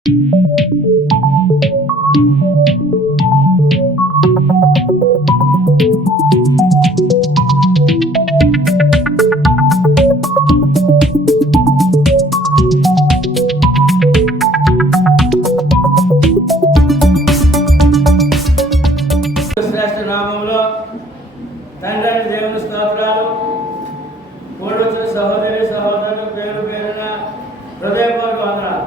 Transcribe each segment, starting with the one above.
శ్రేష్ఠ నామంలో తండ్రి దేవుని స్తోత్రాలు. కూడొచ్చిన సహోదరి సహోదరులు పేరు పేరున హృదయపూర్వక వందనాలు.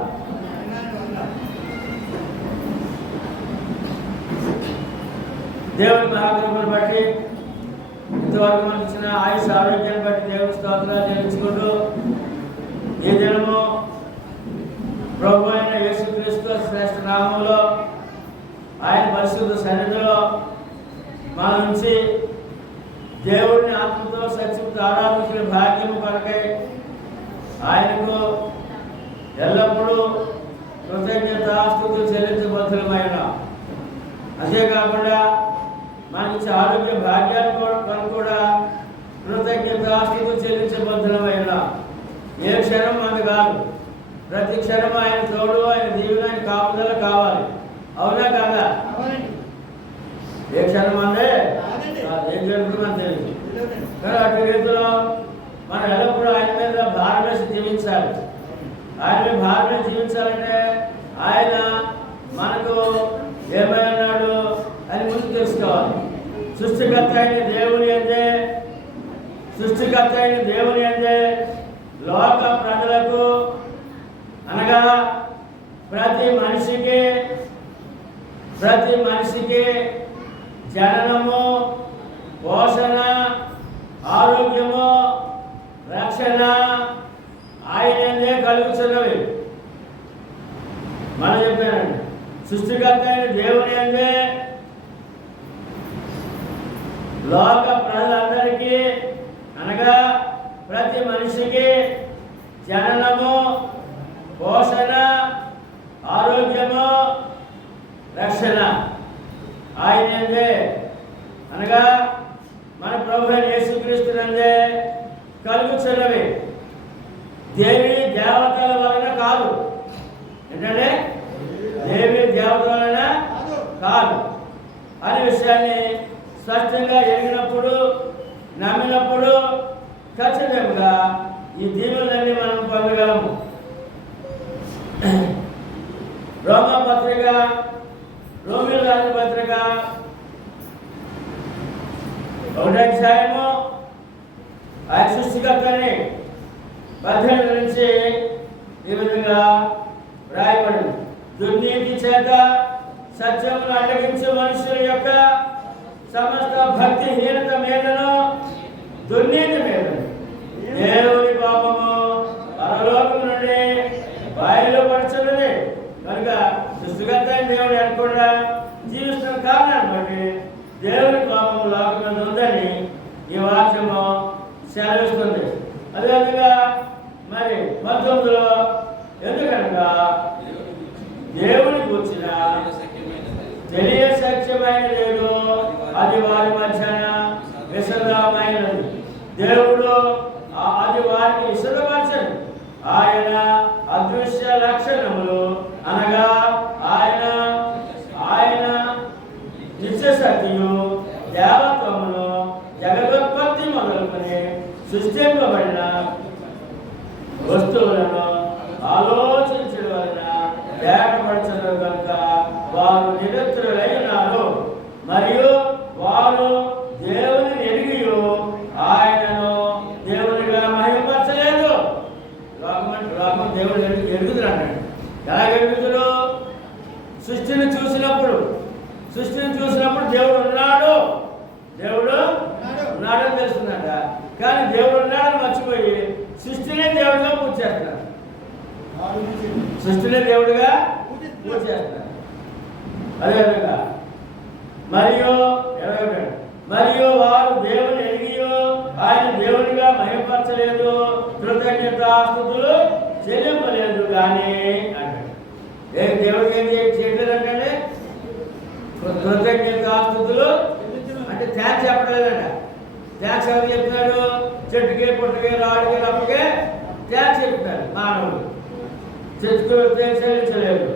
దేవుని మహాకృపను బట్టి ఇంతవరకు మనకు ఇచ్చిన ఆయుష్ ఆరోగ్యాన్ని బట్టి దేవుని స్తోత్రాలు చెల్లించుకుంటూ ఈ దినము ప్రభు అయిన యేసుక్రీస్తు శ్రేష్ఠ నామంలో ఆయన పరిశుద్ధ సన్నిధిలో మా నుంచి దేవుడిని ఆత్మతో సత్యంతో ఆరాధించిన భాగ్యము కొరకై ఆయనకు ఎల్లప్పుడూ కృతజ్ఞతాస్తుతులు చెల్లించబద్ధులమైన, అంతేకాకుండా మంచి ఆరోగ్య భాగ్యాన్ని కొరకు కూడా కృతజ్ఞతాస్తుతులు చెల్లించబద్ధులమైన. ఏ క్షణం మనకు కాదు, ప్రతి క్షణం ఆయన తోడు, ఆయన దీవెన, ఆయన కాపుదల కావాలి. అవునా కాదా? ఏ క్షణం అంటే ఏం జరుగుతుందని తెలియదు. కానీ అటు రీతిలో మనం ఎల్లప్పుడూ ఆయన మీద భారం వేసి జీవించాలి. ఆయన మీద భారం వేసి జీవించాలంటే ఆయన మనకు ఏమైనాడు అని ముందు తెలుసుకోవాలి. సృష్టికర్త అయిన దేవుని అందే లోక ప్రజలకు అనగా ప్రతి మనిషికి జననము, పోషణ, ఆరోగ్యము, రక్షణ ఆయనందే కలుగుతున్నవి. మనం చెప్పానండి, సృష్టికర్త అయిన దేవుని అందే లోక ప్రజలందరికీ అనగా ప్రతి మనిషికి జననము, పోషణ, ఆరోగ్యము, రక్షణ ఆయనందే అనగా మన ప్రభు యేసుక్రీస్తునందే కలుగుతున్నవి. దేవి దేవతల వలన కాదు. ఏంటంటే దేవి దేవతల వలన కాదు అనే విషయాన్ని స్పష్టంగా ఎరిగినప్పుడు, నమ్మినప్పుడు ఖచ్చితంగా ఈ దీవులన్నీ మనం పొందగలము. రోమిల రాసిన పత్రిక 1వ అధ్యాయము ఆయన సృష్టికర్తని 18 నుంచి ఈ విధంగా రాయబడింది. దుర్నీతి చేత సత్యమును అడ్డగించే మనుషుల యొక్క సమస్త భక్తిహీనత మీదను, దుర్నీతి మీదను దేవుని పాపము పరలోకం నుండి బయలుపరచున్నది. కనుక సృష్టికర్త దేవుడు అనకుండా జీవిస్తున్న కారణాన్ని బట్టి దేవుని కోపం లోకం మీద ఉందని ఈ వాక్యము సెలవిస్తుంది. అదేవిధంగా మరి 19లో ఎందుకనగా దేవుని కూర్చిన తెలియ సత్యమైన లేదు, అది వారి మధ్యన విశదమైనది. దేవుడు అది వారిని విశదపరచను. ఆయన అదృశ్య లక్షణములు అనగా ఆయన నిత్యశక్తియు, దేవత్వమును, జగదోత్పత్తి మొదలుకొని సృష్టింపబడిన వస్తువులను ఆలోచించడం వలన వేటపరచడం కనుక వారు నిరతులై ఉన్నారు. మరియు వారు దేవుని ఎరిగియు ఆయనను దేవునిగా మహిమపరచలేదు. లోకం దేవుడు ఎరుగుతున్నాడు. ఎలా ఎరుగుతుడు? సృష్టిని చూసినప్పుడు దేవుడు ఉన్నాడని తెలుస్తుందంట. కానీ దేవుడు ఉన్నాడని మర్చిపోయి సృష్టినే దేవుడిగా పూజ చేస్తున్నారు. అదేవిధంగా మరియు వారు దేవుని ఎరిగియో ఆయన దేవునిగా మహిమపరచలేదు, కృతజ్ఞతాస్తుతులు చెల్లింపలేదు కానీ అంటాడు. దేవుడికి ఏం చేయట్లేదంటే కృతజ్ఞతాస్తుతులు అంటే థ్యాంక్స్ చెప్పలేదంట. థ్యాంక్స్ ఎవరు చెప్తున్నాడు? చెట్టుకే, పుట్టకే, రాడుకే, రప్పకే థ్యాంక్స్ చెప్తున్నారు మానవుడు. చెట్టుకు చెల్లించలేదు.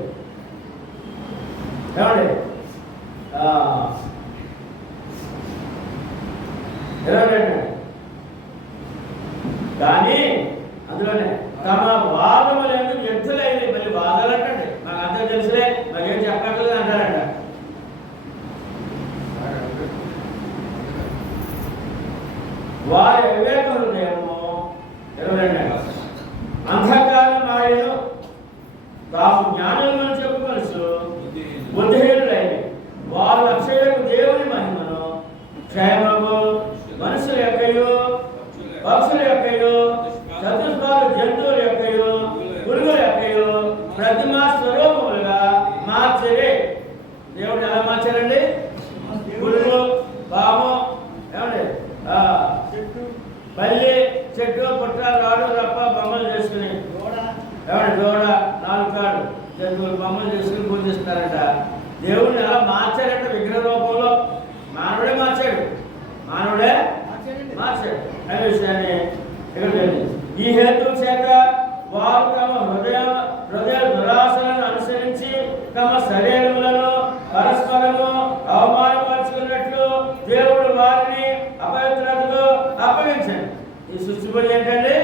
జ్ఞానులు అని చెప్పుకొనసు బుద్ధిహీనులైన వారు అక్షయులకు దేవుని మహిమను క్షయమగు మనుషుల యొక్కయు పక్షుల యొక్కయు చతుష్పాద జంతువుల యొక్కయు పురుగుల యొక్కయు ప్రతిమా స్వరూపములుగా మార్చరే. దేవుడు ఎలా మార్చారండి? పురుగు, పాము, ఏమండి పల్లి, చెట్టు, పుట్ట, రాడు, రప్ప బొమ్మలు చేసుకుని ఏమండి దూడ, నాలుగు కాడు జంతువులు బొమ్మలు చేసుకుని పూజిస్తున్నారట. దేవుడిని ఎలా మార్చారంట? విగ్రహ రూపంలో మానవుడే మార్చాడు అనే విషయాన్ని ఇక్కడ తెలియదు. ఈ హేతు చేత వారు తమ హృదయ దురాశలను అనుసరించి తమ శరీరములను పరస్పరము అవమానపరుచుకున్నట్లు దేవుడు వారిని అపవిత్రతకు అప్పగించాడు. ఈ సృష్టి పని ఏంటంటే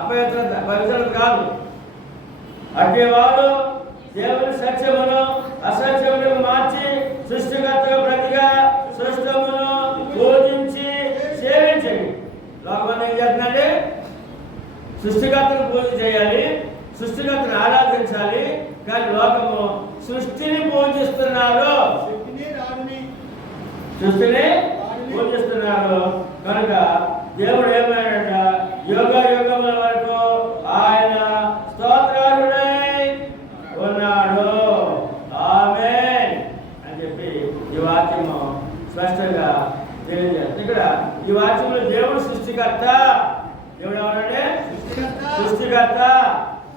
అపవిత్రత, పవిత్రత కాదు. అట్టి వారు దేవుని సత్యమును అసత్యమును మార్చి సృష్టికర్తకు ప్రతిగా సృష్టమును పూజించి సేవించండి. లోకం ఏం చేస్తుందంటే సృష్టికర్తను పూజ చేయాలి, సృష్టికర్తను ఆరాధించాలి. కానీ లోకము సృష్టిని పూజిస్తున్నారు, సృష్టిని పూజిస్తున్నారు. కనుక దేవుడు ఏమైనా యుగ యుగముల వరకు ఆయన స్తోత్రార్హుడై ఉన్నాడు. ఆమేన్ అని చెప్పి ఈ వాక్యము స్పష్టంగా తెలియజేస్తుంది. ఇక్కడ ఈ వాక్యంలో దేవుడు సృష్టికర్త. దేవుడు ఎవరంటే సృష్టికర్త.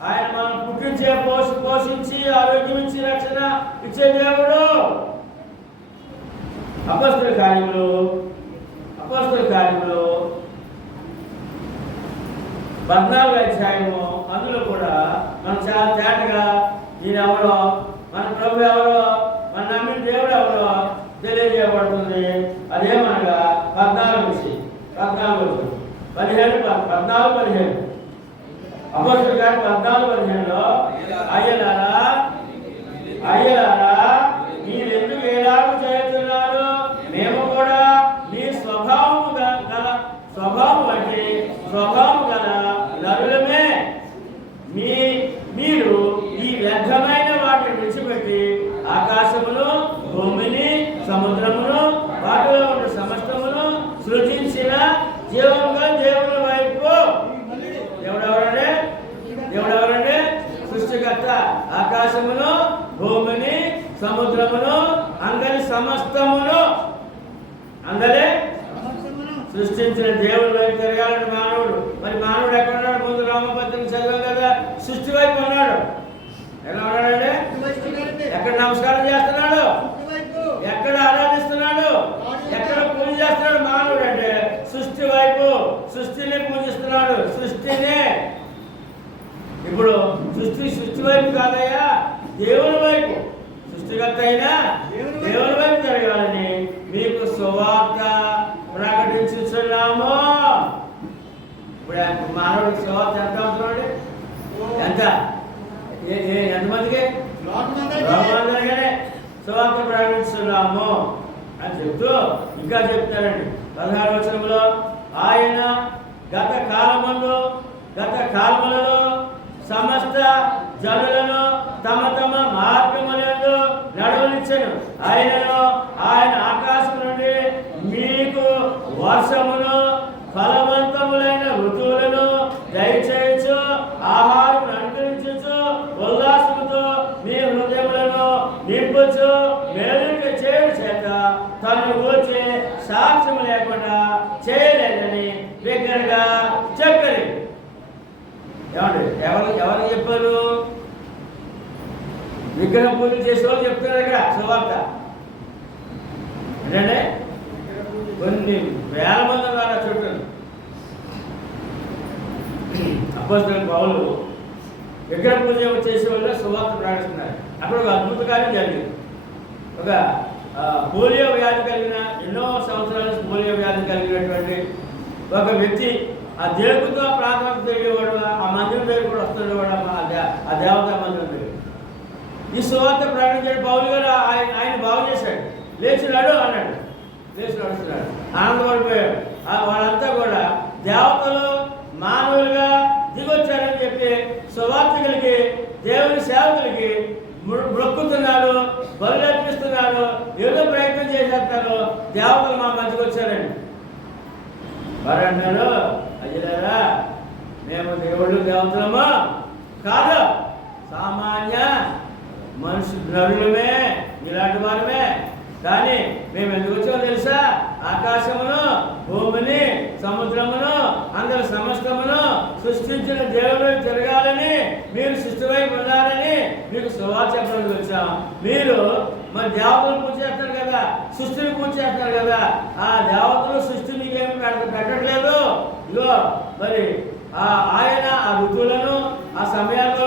ఆయన మనం పుట్టించే పోషించి ఆరోగ్యం ఇచ్చి రక్షణ ఇచ్చే దేవుడు. అపొస్తలుల కార్యములు 14వ అధ్యాయము, అందులో కూడా మనం చాలా తేటగా ఈయన ఎవరో, మన ప్రభు ఎవరో, మన నమ్మిన దేవుడు ఎవరో తెలియజేయబడుతుంది. అదేమనగా 14 15 అపొస్తలుల కార్యం 14:15లో అయ్యలారా మీరెందుకు ఏలాగు చేస్తున్నారు? మేము కూడా మీ స్వభావము గల నరులమే. మీరు ఈ వ్యర్థమైన వాటిని విడిచిపెట్టి ఆకాశమును, భూమిని, సముద్రమును, వాటిలో ఉన్న సమస్తమును సృజించిన జీవముగా దేవుని వైపు. దేవుడెవరంటే సృష్టికర్త. ఆకాశమును, భూమిని, సముద్రమును, అందరి సమస్తమును సృష్టించిన దేవుడు వైపు తిరగాలని మానవుడు. మరి మానవుడు ఎక్కడ ఉన్నాడు? ముందు రామపత్రిక చదివాం కదా, సృష్టి వైపు ఉన్నాడు. ఎలా ఉన్నాడంటే ఎక్కడ నమస్కారం చేస్తున్నాడు, ఎక్కడ ఆరాధిస్తున్నాడు, ఎక్కడ పూజ చేస్తున్నాడు? మానవుడు అంటే సృష్టి వైపు, సృష్టిని పూజిస్తున్నాడు. సృష్టినే. ఇప్పుడు సృష్టి వైపు కాదయ్యా, దేవుని వైపు. సృష్టికర్త అయినా దేవుని వైపు జరగాలని మీకు సువార్త ప్రకటించుతున్నాము. ఇప్పుడు మానవుడికి సువార్త ఎంత అవుతున్నాడు? ఎంతమందికి? అందరికనే సువార్త ప్రకటిస్తున్నాము అని చెప్తూ ఇంకా చెప్తారండి 16వ వచనంలో, ఆయన గత కాలములలో సమస్త జనులను తమ మార్గములందు నడవనిచ్చెను. ఆయన ఆకాశం నుండి మీకు వర్షమును, ఫలవంతములైన ఋతువులను దయచేయచ్చు, ఆహారం అనుగ్రహించు, ఉల్లాసముతో మీ హృదయములను నింపుచు, మేలుక చేయడం చేత తను గూర్చి సాక్ష్యం లేకుండా చేయలేదని బిగ్గరగా చెప్పారు. ఏమండి? ఎవరు చెప్పారు? విగ్రహ పూజ చేసే వాళ్ళు చెప్తున్నారు ఇక్కడ సువార్త. ఏంటంటే కొన్ని వేల మంది ఉన్నారు చుట్టూ. అపొస్తలుడైన పౌలు విగ్రహ పూజ చేసే వాళ్ళు సువార్త ప్రకటిస్తున్నారు. అక్కడ ఒక అద్భుత కార్యం జరిగింది. ఒక పోలియో వ్యాధి కలిగిన, ఎన్నో సంవత్సరాల నుంచి పోలియో వ్యాధి కలిగినటువంటి ఒక వ్యక్తి ఆ దేవుడితో ప్రార్థన తిరిగేవాడు. ఆ మందిరం దగ్గర కూడా వస్తుండేవాడు, ఆ దేవతా మందిరం దగ్గర. ఈ సువార్త ప్రకటించాడు పౌలు గారు. ఆయన బాగు చేశాడు. లేచినాడు అన్నాడు, లేచి నడుస్తున్నాడు, ఆనందపడిపోయాడు. వాళ్ళంతా కూడా దేవతలు మానవులుగా దిగొచ్చారని చెప్పి సువార్తికులకి దేవుని సేవకులకి మొక్కుతున్నారు, బలు అర్పిస్తున్నారు, ఏదో ప్రయత్నం చేసేస్తారు. దేవతలు మా మధ్యకి వచ్చారండి. వారు అంటారు, అయ్యారా మేము దేవుళ్ళు దేవతలమా కాదు, సామాన్య నరులమే, ఇలాంటి వారమే. కానీ మేము ఎందుకు వచ్చామో తెలుసా? ఆకాశమును, భూమిని, సముద్రమును, అందరి సమస్తమును సృష్టించిన దేవుడు తిరగాలని, మీరు సృష్టివైపు ఉన్నారని మీకు సువార్త చెప్పడానికి వచ్చాం. మీరు మరి దేవతలు పూజ చేస్తారు కదా, సృష్టిని పూజ చేస్తారు కదా, ఆ దేవతలు సృష్టి మీకేమి పెట్టట్లేదు. ఇగో మరి ఆయన ఆ ఋతువులను, ఆ సమయాల్లో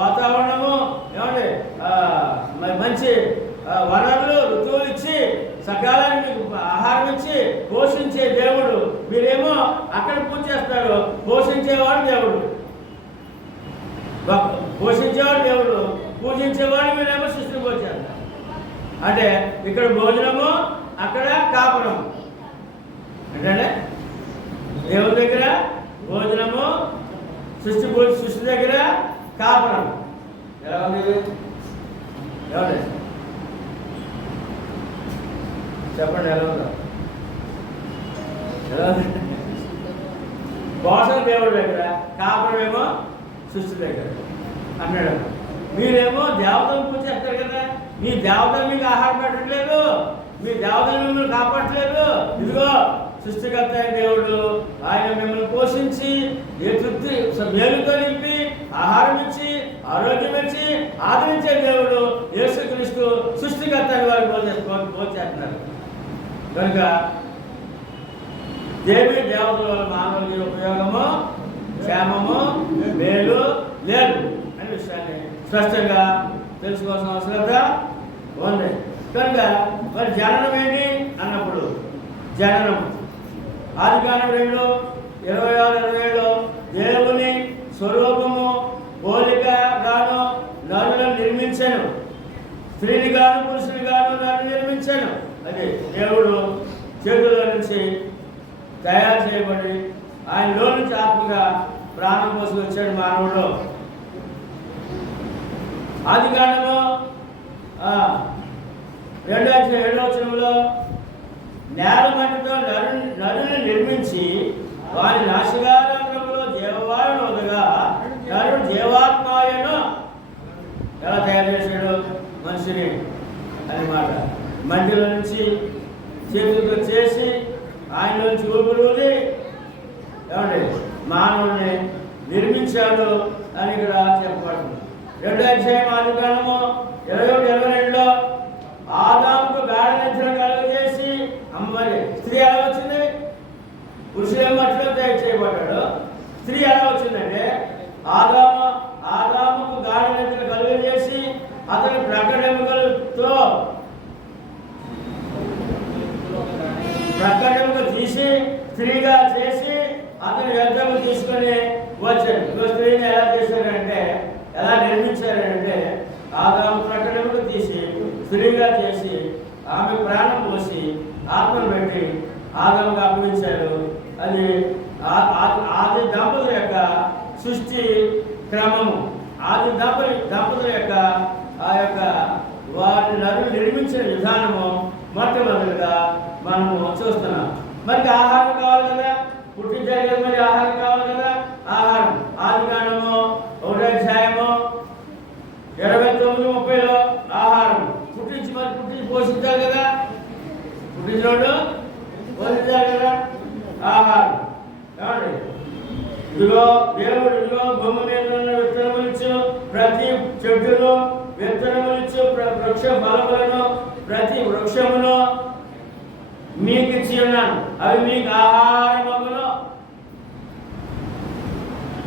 వాతావరణము, ఏమండి మరి మంచి వనరులు, ఋతువులు ఇచ్చి సకాలానికి మీకు ఆహారం ఇచ్చి పోషించే దేవుడు. మీరేమో అక్కడ పూజ చేస్తారు. పోషించేవాడు దేవుడు, పోషించేవాడు దేవుడు, పూజించేవాడు మీరేమో సృష్టిని పూజ చేస్తారు. అంటే ఇక్కడ భోజనము, అక్కడ కాపురం. అంటే దేవుడి దగ్గర భోజనము, సృష్టి దగ్గర కాపురం. ఎలా ఉంది? ఎవరు చెప్పండి, ఎలా ఉందో? ఎలా ఉంది? భోజనం దేవుడి దగ్గర, కాపురం ఏమో సృష్టి దగ్గర అన్నాడు. మీరేమో దేవతలు పూజ చేస్తారు కదా, మీ దేవతలు మీకు ఆహారం పెట్టట్లేదు, మీ దేవతలు మిమ్మల్ని కాపాడట్లేదు. ఇదిగో సృష్టికర్త అయిన దేవుడు, ఆయన మిమ్మల్ని పోషించి ఏ తృప్తి మేలుతో నింపి ఆహారం ఇచ్చి ఆరోగ్యం ఇచ్చి ఆదరించే దేవుడు యేసుక్రీస్తు సృష్టికర్త అని వారు పోచేస్తున్నారు. కనుక దేవి దేవతల వల్ల మానవులకి ఉపయోగము, క్షేమము, మేలు లేదు అనే విషయాన్ని స్పష్టంగా తెలుసుకోవాల్సిన అవసరం ఉంది. కనుక మరి జననం ఏంటి అన్నప్పుడు, జననం ఆదికాండం 2:26-27 దేవుని స్వరూపము పోలిక గాను నరులను నిర్మించాను, స్త్రీని గాను పురుషుని గాను నన్ను నిర్మించాను. అది దేవుడు చేతుల్లో నుంచి తయారు చేయబడి ఆయనలో నుంచి ఆత్మగా ప్రాణం పోసుకొచ్చాడు మానవుడు. ఆదికాండము 2:7 నేల మట్టితో నరుని నిర్మించి వారి నాశకారంలో జీవవాయును వదగా నరుడు జీవాత్మాయను ఎలా తయారు చేశాడు మనిషిని అన్నమాట. మట్టిలో నుంచి చేతులతో చేసి ఆయనలో నుంచి ఊపిరి ఏమండి మానవుడిని నిర్మించాడు అని ఇక్కడ చెప్పబడుతుంది. 2వ అధ్యాయం ఆదికాండము 21-22 ఆదాముకు గాఢ నిద్ర కలుగజేసి అమ్మని స్త్రీ ఎలా వచ్చింది? పురుషులు మట్టిలో తయారు చేయబడ్డాడు. స్త్రీ ఎలా వచ్చిందంటే ఆదాముకు గాఢ నిద్ర కలుగజేసి అతని ప్రకటనలతో తీసి స్త్రీగా చేసి అతని వ్యర్థము తీసుకొని వచ్చాడు. స్త్రీని ఎలా చేశారంటే, ఎలా నిర్మించారంటే ఆదాము ప్రకటనకు తీసి స్త్రీగా చేసి ఆమె ప్రాణం పోసి ఆత్మను పెట్టి ఆదాముకు అప్పగించారు. అది ఆది దంపతుల యొక్క సృష్టి క్రమము. ఆది దంపతుల యొక్క ఆ యొక్క వారిని నరులు నిర్మించిన విధానము మొట్టమొదటిగా మనము చూస్తున్నాం. మనకి ఆహారం కావాలి కదా, పుట్టించాలి కదా, మరి ఆహారం కావాలి కదా. ఆహారం ఆదికాండము 1వ అధ్యాయము 29-30 ఆహారం పుట్టించి పోషించాలి కదా, పుట్టించినోడు పోషించాలి కదా ఆహారం. ఏమండి ఇదిగో దేవుడు ఇదిగో భూమి మీద ఉన్న విత్తనములిచ్చు ప్రతి చెట్టును విత్తనములిచ్చు వృక్ష ఫలములను ప్రతి వృక్షమును మీకు ఇచ్చి ఉన్నాను, అవి మీకు ఆహారమును.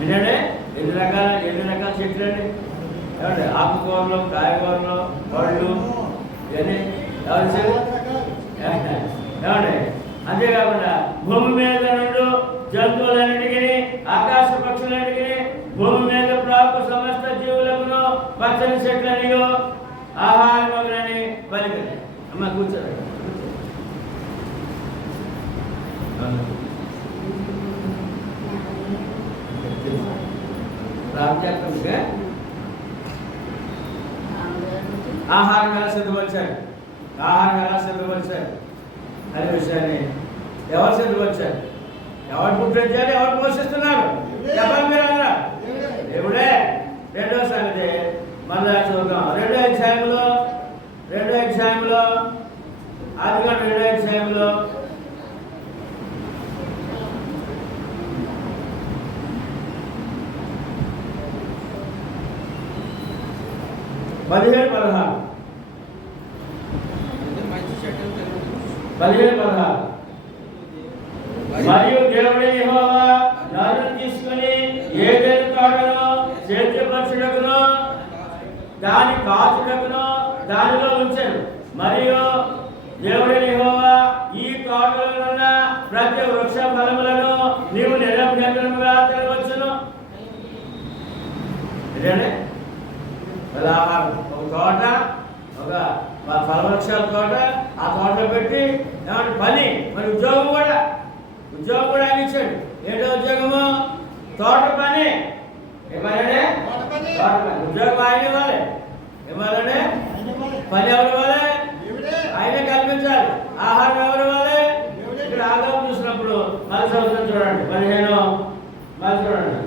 ఏంటంటే ఎన్ని రకాల చెట్లు అండి. ఏమంటే ఆకుకూరలు, కాయగూరలు, పళ్ళు ఇవన్నీ ఎవరు ఏమండి. అంతేకాకుండా భూమి మీద నుండి జంతువులన్నిటికీ, ఆకాశ పక్షులన్నిటికీ, భూమి మీద ప్రాకు సమస్త జీవులకు పచ్చని చెట్లనియో ఆహారములని పలికింది. అమ్మ కూర్చోండి. ప్రాప్త్యాత్మక ఆహారం ఎలా సిద్ధపరిచారు, ఆహారం ఎలా సిద్ధపరిచారు అనే విషయాన్ని ఎవరు సిద్ధపరిచారు, ఎవరు పుట్టించారు, ఎవరు పోషిస్తున్నారు చెప్పండి మీరు అన్నా దేవుడే. రెండో సంగతి మళ్ళా చూద్దాం. రెండో అధ్యాయంలో అది కూడా రెండో అధ్యాయంలో 17-16 మరియు దేవుడే యెహోవా నరుని తీసుకుని ఏదెను తోటను సేద్యపరచుటకును దాని కాచుటకును దానిలో ఉంచాడు. మరియు దేవుడే యెహోవా ఈ తోటలో ఉన్న ప్రతి వృక్ష ఫలములను నీవు నిరభ్యంతరముగా తినవచ్చును. ఇదేనే ఆహారం. ఒక తోట, ఒక ఫలవృక్షాల తోట, ఆ తోటలో పెట్టి ఏమంటే పని, మరి ఉద్యోగం కూడా ఆయన ఇచ్చాడు. ఏంటో ఉద్యోగము? తోట పని. ఏమాలంటే తోట పని. ఉద్యోగం ఆయన ఇవ్వాలి. ఏమాలంటే పని ఎవరు ఇవ్వాలి? ఆయనే కల్పించాలి. ఆహారం ఎవరు ఇవ్వాలి? ఇక్కడ ఆదాయం చూసినప్పుడు మళ్ళీ సంవత్సరం చూడండి 15 మళ్ళీ చూడండి.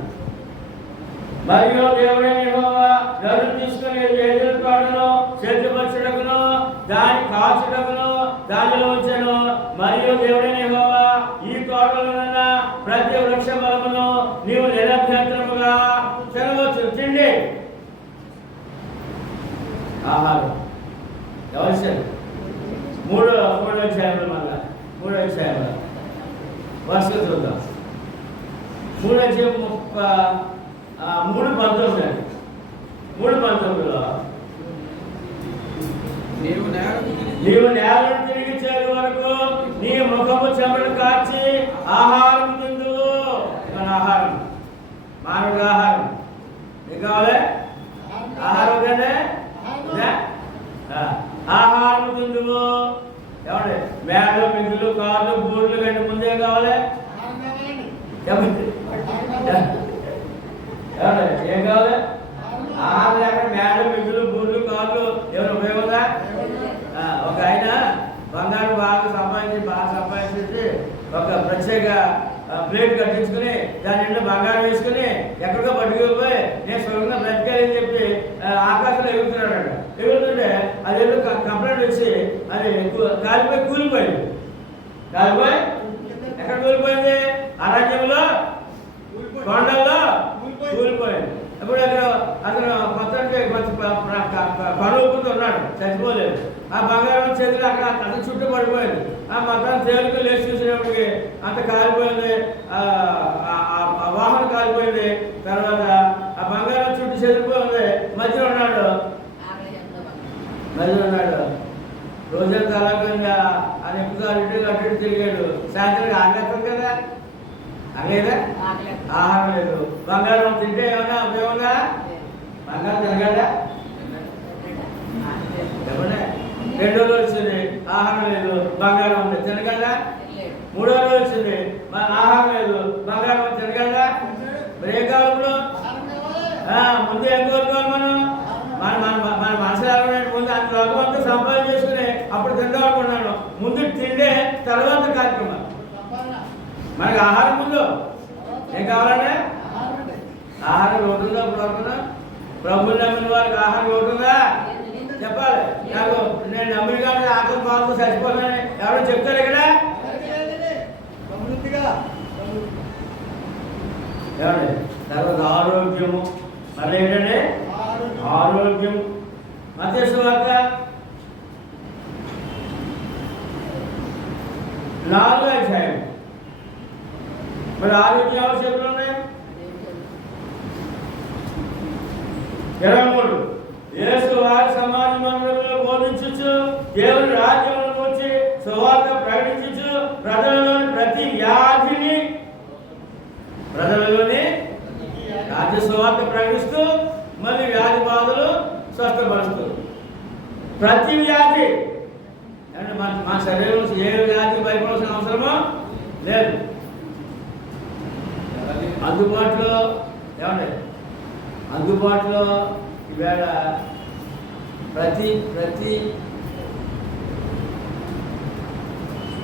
మరియు దేవుడే యెహోవా నరుని తీసుకుని ఏదెను తోటను సేద్యపరచుటకును దాని కాచుటకును దానిలో ఉంచెను. మరియు దేవుడే యెహోవా ఈ తోటలో ఉన్న ప్రతి వృక్ష ఫలమును నీవు నిరభ్యంతరముగా తినవచ్చు. తిండి ఆహారం ఎవరు? మూడో అధ్యాయంలో మళ్ళా 3వ అధ్యాయంలో వర్ష చూద్దాం. 3వ అధ్యాయం 3:19లో నీవు నేలను తిరిగి చేరు వరకు నీ ముఖము చెమటను కార్చి ఆహారం తిందువు. ఆహారం మానవుడి ఆహారం నీకు కావాలి. ఆహారం కదే ఆహారం తిందువు. ఏమండి మేడలు, మిందులు, కార్లు, బూర్లు కంటే ముందే కావాలి. ఏం కావాలి? ఆహారం లేక మేడలు, మిందులు, బూర్లు, కార్లు ఏమైనా ఉపయోగంగా? ఒక ఆయన బంగారం బాగా సంపాదించి ఒక ప్రత్యేక ప్లేట్ కట్టించుకుని దాని ఇంట్లో బంగారం వేసుకుని ఎక్కడికో పట్టుకుపోయి నేను స్వర్గంగా బ్రతికాలని చెప్పి ఆకాశంలో ఎగురుతున్నాడు. ఎగురుతుంటే అది ఏదో కంప్లైంట్ వచ్చి అది కాలిపోయి కూలిపోయింది. కాలిపోయి ఎక్కడ కూలిపోయింది? అరణ్యంలో, కొండల్లో కూలిపోయింది. ఇప్పుడు అతను పడుకుంటూ ఉన్నాడు, చచ్చిపోలేదు. ఆ బంగారం చేతులు అక్కడ అతను చుట్టూ పడిపోయింది. ఆ మొత్తం తేలిక లేచి చూసినప్పటికి అంత కాలిపోయింది. వాహనం కాలిపోయింది. తర్వాత ఆ బంగారం చుట్టూ చెదిరిపోయింది. మధ్యలో ఉన్నాడు. రోజంతా అలాగే అది ఎక్కువ అటు తిరిగాడు. సాయంత్రం ఆగలేదు కదా, ఆగలేదా? ఆహారం లేదు. బంగారం తింటే ఏమన్నా ఉపయోగంగా? బంగారం తినగలరా? ఏమన్నా 2వ రోజు వచ్చింది, ఆహారం లేదు, బంగారం ఉంది, తినగలరా? 3వ రోజు వచ్చింది, ఆహారం లేదు, బంగారం తినగలరా? మరి ఏ కాలంలో ముందు ఏం కోరుకోవాలి మన మనసులో ముందు అంత లోకం అంతా సంపాదన చేసుకుని అప్పుడు తిందామనుకున్నాను. ముందు తిండే తర్వాత కార్యక్రమం. మనకి ఆహారం ముందు ఏం కావాలంటే ఆహారం ఉంటుందా? ఇప్పుడు ప్రభువుని నమ్మిన వారికి ఆహారం ఉంటుందా? చెప్పాలి. నాకు నేను నమ్మిన కానీ ఆకలి బాధతో చచ్చిపోతానని ఎవరో చెప్తారు ఇక్కడ? ఏమండి? తర్వాత ఆరోగ్యము. మళ్ళీ ఏంటంటే ఆరోగ్యం. మత్తయి సువార్త 4వ అధ్యాయం. మరి ఆరోగ్య ఆవశ్యకతలు ఉన్నాయి. 23 యేసు వారి సమాజ మందిరంలో బోధించుచు దేవుని రాజ్యమును గురించి సువార్త ప్రకటించుచు ప్రజలలోని ప్రతి వ్యాధిని రాజ్య సువార్త ప్రకటిస్తూ మళ్ళీ వ్యాధి బాధలు స్వస్థపరుస్తూ ప్రతి వ్యాధి అంటే మా శరీరంలో ఏ వ్యాధి భయపడాల్సిన అవసరమో లేదు. అందుబాటులో ఈవేళ ప్రతి ప్రతి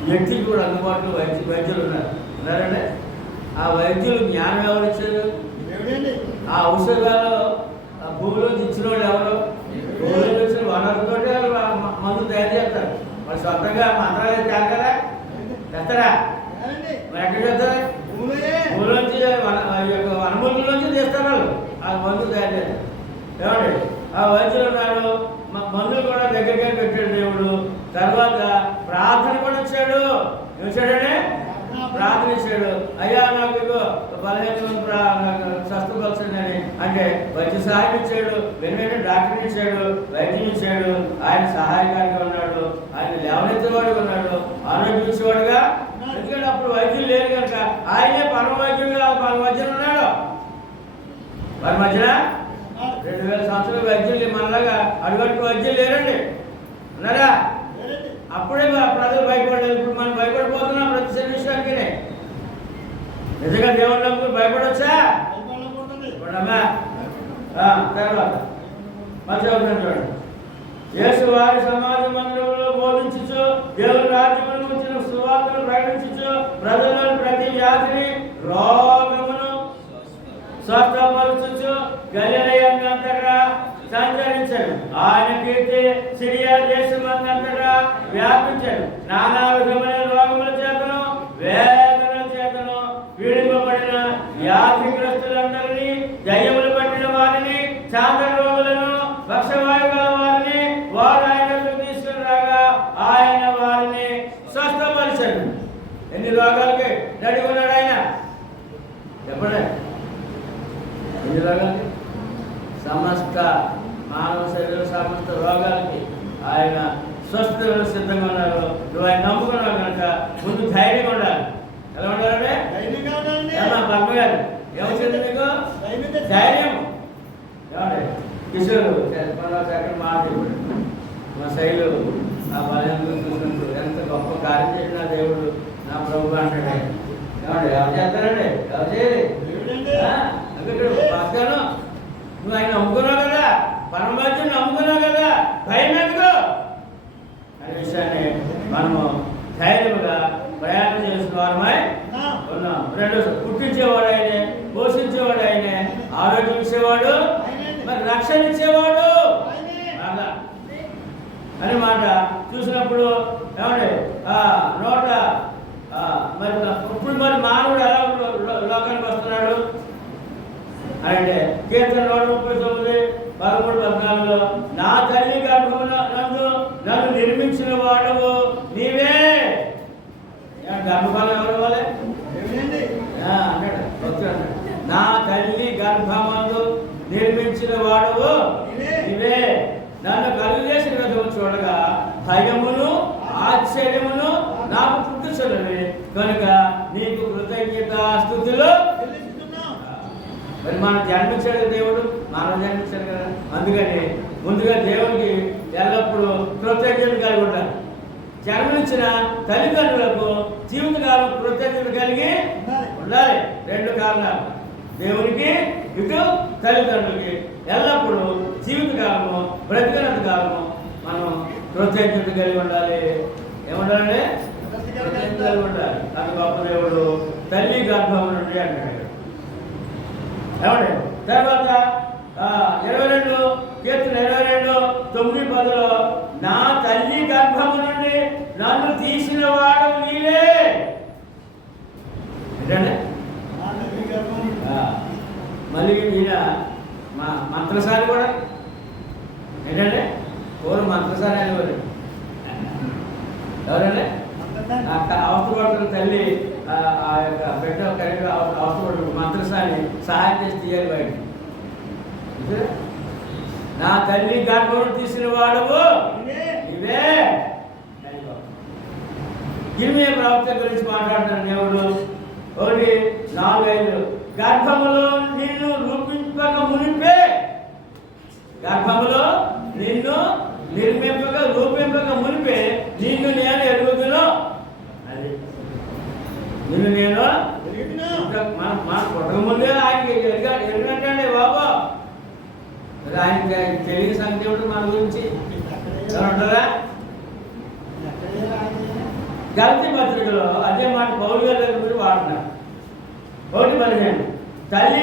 వ్యక్తికి కూడా అందుబాటులో వైద్యులు ఉన్నారంటే ఆ వైద్యులు జ్ఞానం ఎవరు ఇచ్చారు? ఆ ఔషధాలు ఆ భూమిలో ఇచ్చిన వాళ్ళు ఎవరు? భూమిలో వచ్చిన వనరులతోటే మందు తయారు చేస్తారు. మరి సొంతంగా మంత్రాలు చేస్తారా? చేస్తారా? మరి ఎక్కడ చేస్తారు? భూమిలోంచి వనమూలిలోంచి చేస్తారు వాళ్ళు ఆ మందు తయారు చేస్తారు. ఏమండి ఆ వైద్యులు ఉన్నారు, మందులు కూడా దగ్గరగా పెట్టాడు దేవుడు. తర్వాత ప్రార్థన కూడా ఇచ్చాడు. ఇచ్చాడనే ప్రార్థన ఇచ్చాడు. అయ్యా నాకు ఇగో 15 స్వస్థపరచండి అంటే వైద్య సహాయం ఇచ్చాడు. వెంటనే డాక్టర్ ఇచ్చాడు, వైద్యం ఇచ్చాడు. ఆయన సహాయకారిగా ఉన్నాడు, ఆయన లేవనెత్తేవాడుగా ఉన్నాడు, ఆరోగ్యం ఇచ్చేవాడుగా. ఎందుకంటే అప్పుడు వైద్యులు లేరు కనుక ఆయనే పరమ వైద్యుడుగా మన మధ్యన ఉన్నాడు. వారి మధ్యన 2000 సంవత్సరాల వైద్యులు మనలాగా అడుగట్టు వైద్యులు లేరండి. ఉన్నారా? అప్పుడే ప్రజలు భయపడలేదు. ఇప్పుడు మనం భయపడిపోతున్నాం ప్రతి చిన్న విషయానికి. నిజంగా దేవుళ్ళకు భయపడొచ్చా? తర్వాత మంచి చూడండి. యేసు వారి సమాజ మందిరంలో బోధించు, దేవుని రాజ్యమును వచ్చిన సువార్తను ప్రకటించు, ప్రజలను ప్రతి వ్యాధిని రోగమును స్వస్థపరచు గలిలయంతటా సంచరించాడు. ఆయన కీర్తి సిరియా దేశమంతటా వ్యాపించాడు. నానా విధమైన రోగముల చేతను వేదన చేతను పీడింపబడిన వ్యాధిగ్రస్తులందరినీ, దయ్యములు పట్టిన వారిని, చాంద్ర రోగులను, పక్షవాయు గల వారిని వారు ఆయనకు తీసుకుని రాగా ఆయన వారిని స్వస్థపరిచాడు. ఎన్ని రోగాలకి రెడీ ఉన్నాడు ఆయన? చెప్పండి, ఎన్ని రోగాలకి? సమస్త మానవ శరీర సమస్త రోగాలకి ఆయన స్వస్థతలు సిద్ధంగా ఉన్నారు. నువ్వు ఆయన నమ్ముకున్నావు కనుక ముందు ధైర్యం ఉండాలి. ఎలా ఉండాలంటే పద్మ గారు ఏమొచ్చింది మీకు? ధైర్యం. ఏమండి కిషోర్ ఎక్కడ మాట మా శైలు ఆ బలం చూసినప్పుడు ఎంత గొప్ప కార్యం చేసిన దేవుడు నా ప్రభు అంటాడే. ఏమండి ఎవరు చేస్తారండి? ఎవరు చేయాలి? పక్కను నువ్వు ఆయన నమ్ముకున్నావు కదా, పరమాత్మను నమ్ముకున్నావు కదా, భయం ఎందుకు అనే విషయాన్ని మనము ధైర్యముగా ప్రయాణం చేసిన వారమై ఉన్నాం. రెండోసారి పుట్టించేవాడు ఆయనే, పోషించేవాడు ఆయనే, ఆరోగ్యం ఇచ్చేవాడు, మరి రక్షణ ఇచ్చేవాడు అలా అని మాట చూసినప్పుడు ఏమండి నోట మరి ఇప్పుడు మరి మానవుడు ఎలా లోకానికి వస్తున్నాడు అంటే కీర్తన 139 13-14 నా తల్లి గర్భమున నన్ను నిర్మించిన వాడవు నీవే. గర్భఫలం ఎవరు ఇవ్వాలి అన్నాడు. నా తల్లి గర్భమందు నిర్మించిన వాడవు నీవే. నన్ను కలుగు చేసిన విధము చూడగా భయమును ఆశ్చర్యమును నాకు పుట్టుచున్నవి కనుక నీకు కృతజ్ఞతాస్తుతులు. మరి మన జన్మించాడు దేవుడు, మానవ జన్మించాడు కదా. అందుకని ముందుగా దేవుడికి ఎల్లప్పుడూ కృతజ్ఞత కలిగి ఉండాలి. జన్మనిచ్చిన తల్లిదండ్రులకు జీవితకాలం కృతజ్ఞత కలిగి ఉండాలి. 2 కారణాలు, దేవునికి ఇటు తల్లిదండ్రులకి ఎల్లప్పుడూ జీవితకాలము బ్రతికినంత కాలము మనం కృతజ్ఞత కలిగి ఉండాలి. ఏముండాలండి? కృతజ్ఞత కలిగి ఉండాలి. అది గొప్ప దేవుడు తల్లి గర్భం నుండి అంటాడు. ఏమండి తర్వాత 22 కీర్తన 22:9-10 నా తల్లి గర్భము నుండి నన్ను తీసిన వాడు నీవే. ఏంటంటే మళ్ళీ ఈయన మంత్రసారి కూడా ఏంటంటే ఎవరు మంత్రసారి అనేవారు ఎవరంటే అవసరపడుతున్న తల్లి ఆ యొక్క బిడ్డ కరెక్ట్ అవసరపడుతున్న మంత్రసారి సహాయం చేసి తీయాలి బయట. నా తల్లి గర్భం తీసిన వాడవు ఇవే. ఇరిమియా ప్రవక్త గురించి మాట్లాడుతున్నాడు దేవుడు. 1:4-5 గర్భములో నిన్ను రూపింపక మునిపే, గర్భములో నిన్ను నిర్మింపక రూపింపక మునిపే నిన్ను నేను ఎరుగుదును. అది నిన్ను నేను మన పుట్టక ముందే ఆయనకి ఎరిగినట్టండి బాబా. ఆయన తెలియని సంగతి ఏమిటి మన గురించి ఉంటారా? గలతీ పత్రికలో అదే మాట పౌలు గారి దగ్గర గురించి వాడుతున్నారు. 1:15 తల్లి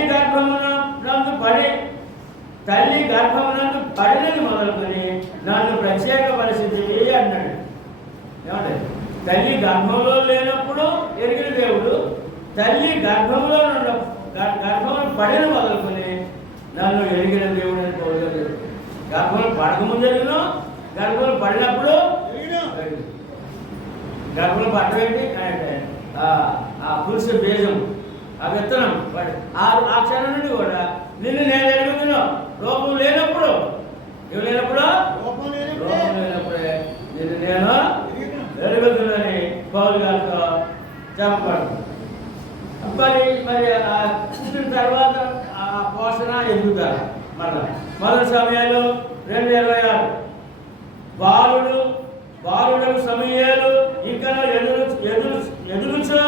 గర్భమునందు పడినది మొదలుకొని నన్ను ప్రత్యేక పరిస్థితి అన్నాడు. ఏమంటే తల్లి గర్భంలో లేనప్పుడు ఎరిగిన దేవుడు తల్లి గర్భంలో పడిన మొదలుకొని నన్ను ఎరిగిన దేవుడు అని పౌలు గారు. గర్భంలో పడకముందు ఎరిగిన, గర్భంలో పడినప్పుడు గర్భంలో పడవేంటి అంటే ఆ పురుష బీజం, ఆ విత్తనం ఆ క్షణం నుండి కూడా నిన్ను నేను ఎరుగుతున్నాను. లోపం లేనప్పుడు లోపం లేనప్పుడే నిన్ను నేను ఎరుగుతున్నానని పౌలు గారితో చెప్పబడుతుంది. మరి పుట్టిన తర్వాత ఆ పోషణ ఎదుగుతారు. మొదటి సమయాలు 2:26 బాలుడు సమయాలు ఇంకా ఎదురుచు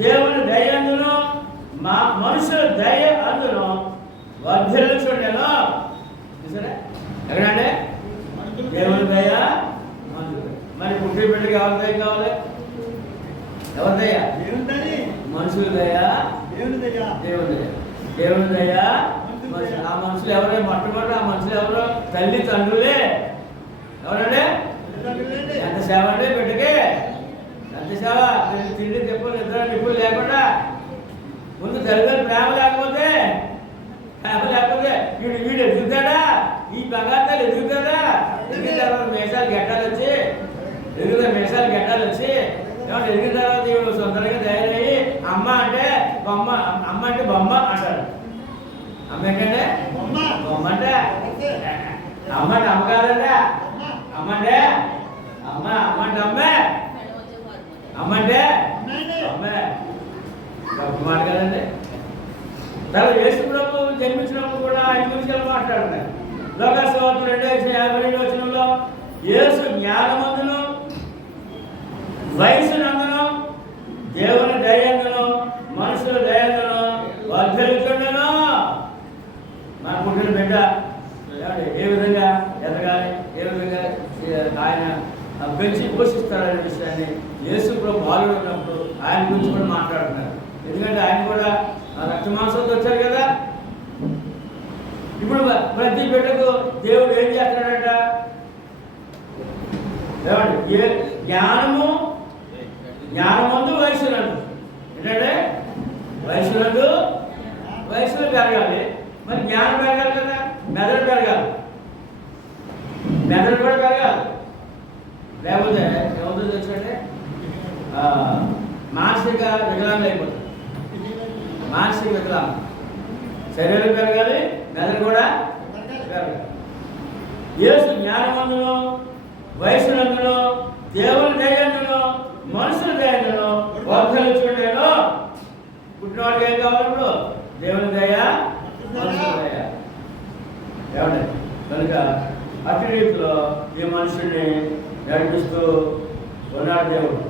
దేవుని దయ అందును మనుషుల దయ అందును వర్ధిల్లుచుండెను. చూసారా ఎక్కడంటే దేవుని దయ మరి పుట్టిన బిడ్డకి ఎవరి దయ కావాలి? ఎవరి దయ? మనుషుల దయ, దేవుని దయ. ఆ మనుషులు ఎవరే? మొట్టమొదటి ఆ మనుషులు ఎవరు? తల్లి తండ్రులే. ఎవరంటే ఎంత సేవ అంటే బిడ్డకి ఎంత సేవ. తిండి తిప్పలు నిద్ర నిప్పులు లేకుండా ముందు తల్లిదండ్రులు ప్రేమ లేకపోతే వీడు ఎదుగుతాడా? ఈ పగాతాలు ఎదుగుతాడా? ఎదిగిన తర్వాత మేషాలు గడ్డాలు వచ్చి ఏమంటే ఎదిగిన తర్వాత వీడు సొంతంగా తయారయ్యి అమ్మ అంటే బొమ్మ అంటాడు. అమ్మ ఏంటంటే బొమ్మ అంటే అమ్మ కాదంటే అమ్మంటే అమ్మే అమ్మంటే అమ్మే మాట కదండి. తర్వాత యేసు ప్రభు జన్మించినప్పుడు కూడా ఆయన గురించి ఎలా మాట్లాడుతున్నారు. లోకసువార్త 2:52 యేసు జ్ఞానమందును వయసునందును దేవుని దయందును మనుషుల దయందును వర్ధిల్లుచుండెను. మన పుట్టిన బిడ్డ ఏ విధంగా ఎదగాలి, ఏ విధంగా ఆయన పెంచి పోషిస్తారనే విషయాన్ని యేసు ప్రభు బాలుడు ఉన్నప్పుడు ఆయన గురించి కూడా మాట్లాడుతున్నారు. ఎందుకంటే ఆయన కూడా రక్త మాంసంతో వచ్చారు కదా. ఇప్పుడు ప్రతి బిడ్డకు దేవుడు ఏం చేస్తాడట? ఏ జ్ఞానమందు వయసునందు ఏంటంటే వయసులో పెరగాలి. మరి జ్ఞానం పెరగాలి కదా, మెదడు పెరగాలి, మెదడు కూడా పెరగాలి. లేకపోతే ఏమవుతుంది వచ్చంటే మానసిక వికలాంగులు అయిపోతుంది. మానసిక వికలాంగం. శరీరం పెరగాలి, మెదడు కూడా పెరగాలి. యేసు జ్ఞానమందును వయసునందును దేవుని దయందును మనుషుల దయందును వర్ధిల్లుచుండెను. పుట్టినవాడికి ఏం కావాలి? ఇప్పుడు దేవుని దయ, మనుషుల దయ. ఏమండి కనుక అటు రీతిలో ఈ మనుషుల్ని నడిపిస్తూ ఉన్నాడు దేవుడు.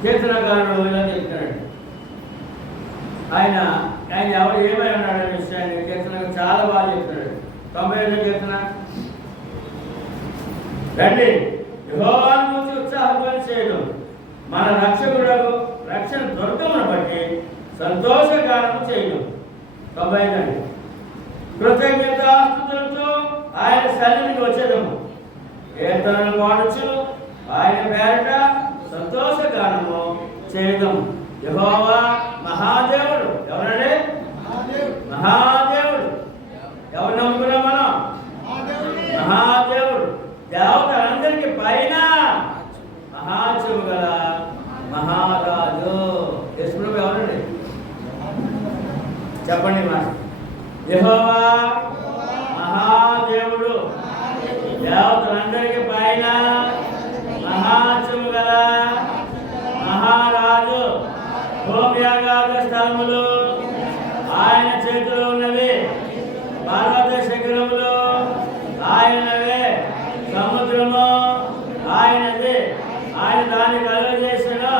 కీర్తనకారుడు ఇలా చెప్తున్నాడు. ఆయన ఎవరు ఏమై ఉన్నాడనే విషయాన్ని కీర్తన చాలా బాగా చెప్తున్నాడు. 95వ కీర్తన రండి యెహోవాను చూసి ఉత్సాహధ్వని చేయడం, మన రక్షణ దుర్గమును బట్టి సంతోషగానము చేయడం. 95 కృతజ్ఞతాస్తుతులతో ఆయన సన్నిధికి వచ్చేదము, కీర్తనలు పాడొచ్చు, ఆయన పేరట సంతోషగానము చేయదము. యెహోవా మహాదేవుడు. ఎవరండి? మహాదేవుడు. ఎవరు నమ్ముకున్నాం మనం? మహాదేవుడు. దేవతలందరికీ పైన మహాచము గల మహారాజు. యేసుప్రభు ఎవరండి? చెప్పండి మాట. యెహోవా మహాదేవుడు, దేవతలందరికీ పైన మహాచము గల మహారాజు. హోమయాగాద స్థలములు ఆయన చేతిలో ఉన్నవి, పర్వత శిఖరములు ఆయనవే, సముద్రము ఆయనది, ఆయన దాన్ని కలుగజేసెను,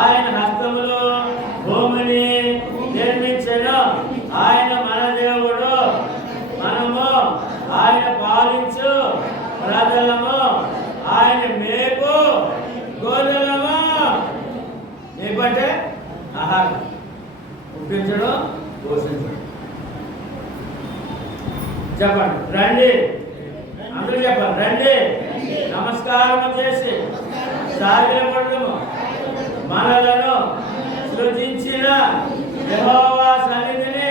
ఆయన హస్తములు భూమిని నిర్మించెను. ఆయన మన దేవుడు, మనము చెప్పండి, రండి. అందరూ చెప్పండి, రండి. నమస్కారం చేసి సాగిలపడము మనలను సృజించిన యెహోవా సన్నిధిని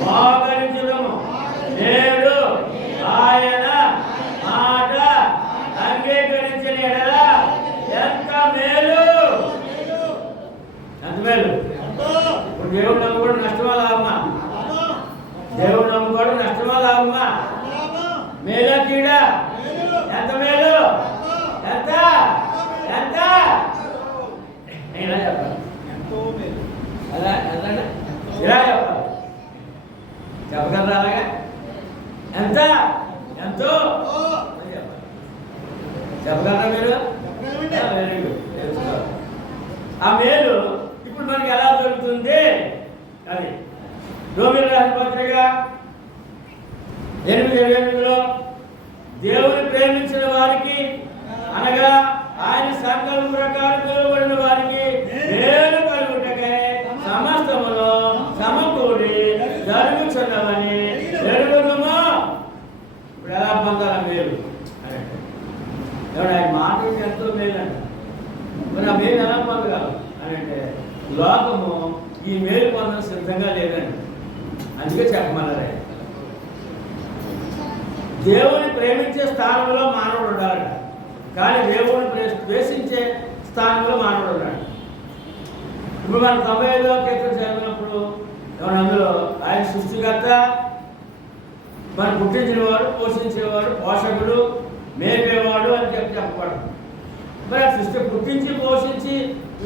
మోకరించుదము. నేడు ఆయన మాట అంగీకరించిన ఎడల ఎంత మేలు, ఎంత మేలు. ఇప్పుడు దేవుడు నమ్ముకోవడం నష్టమా లాభమా? దేవుడు నమ్ముకోవడం నష్టమా లాభమా? మేలా కీడా? ఎంత మేలు, ఎంత ఎంత ఇలా చెప్పాలి. అలా ఎలా ఇలా చెప్పాలి, చెప్పగలరా అలాగా? ఎంత ఎంతో చెప్పగలరా మీరు? Very good. ఆ మేలు ఇప్పుడు మనకి ఎలా దొరుకుతుంది? అది రోమీయుల రాసిన పత్రిక 8:28లో దేవుని ప్రేమించిన వారికి అనగా ఆయన సంకల్పం ప్రకారం పిలువబడిన వారికి మేలు కలుగుటకై సమస్తములో సమకూడి జరుగుచున్నవని ఎరుగుదుము. ఇప్పుడు ఎలా పొందాల మేలు అని అంటే ఆయన మాటకి ఎంతో మేలు అంట. మరి ఆ మేలు ఎలా పొందగలం అని అంటే లోకము ఈ మేలు పొందడం సిద్ధంగా లేదండి. అందుకే చెప్పమన్నారే, దేవుని ప్రేమించే స్థానంలో మానవుడు ఉండాలట, కానీ దేవుని ద్వేషించే స్థానంలో మానవుడు ఉన్నాడు. ఇప్పుడు మన 95వ కీర్తన చదివినప్పుడు అందులో ఆయన సృష్టికర్త, మనం పుట్టించినవాడు, పోషించేవాడు, పోషకుడు, మేపేవాడు అని చెప్పబడు. మరి ఆ సృష్టి పుట్టించి పోషించి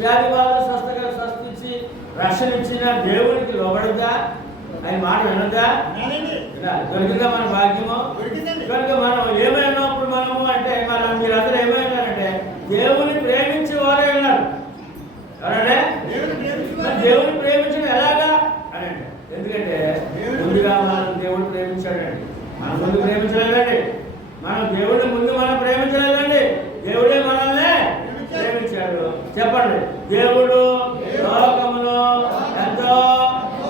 వ్యాధి బాధలు స్వస్థించి రక్షణ ఇచ్చిన దేవునికి లోబడదా? ఆయన మాట వినదా? దొరికిందా మన భాగ్యము? కనుక మనం ఏమైనప్పుడు మనము అంటే మీరందరూ ఏమైనారంటే దేవుని ప్రేమించే వారే ఉన్నారు. ఎవరంటే దేవుని ప్రేమించడం ఎలాగా అని అంటే, ఎందుకంటే ముందుగా మనం దేవుడిని ప్రేమించాడండి. మనం ముందు ప్రేమించలేదండి, మనం దేవుడిని ముందు మనం ప్రేమించలేదండి, దేవుడే మనల్ని ప్రేమించాడు. చెప్పండి, దేవుడు లోకమును ఎంతో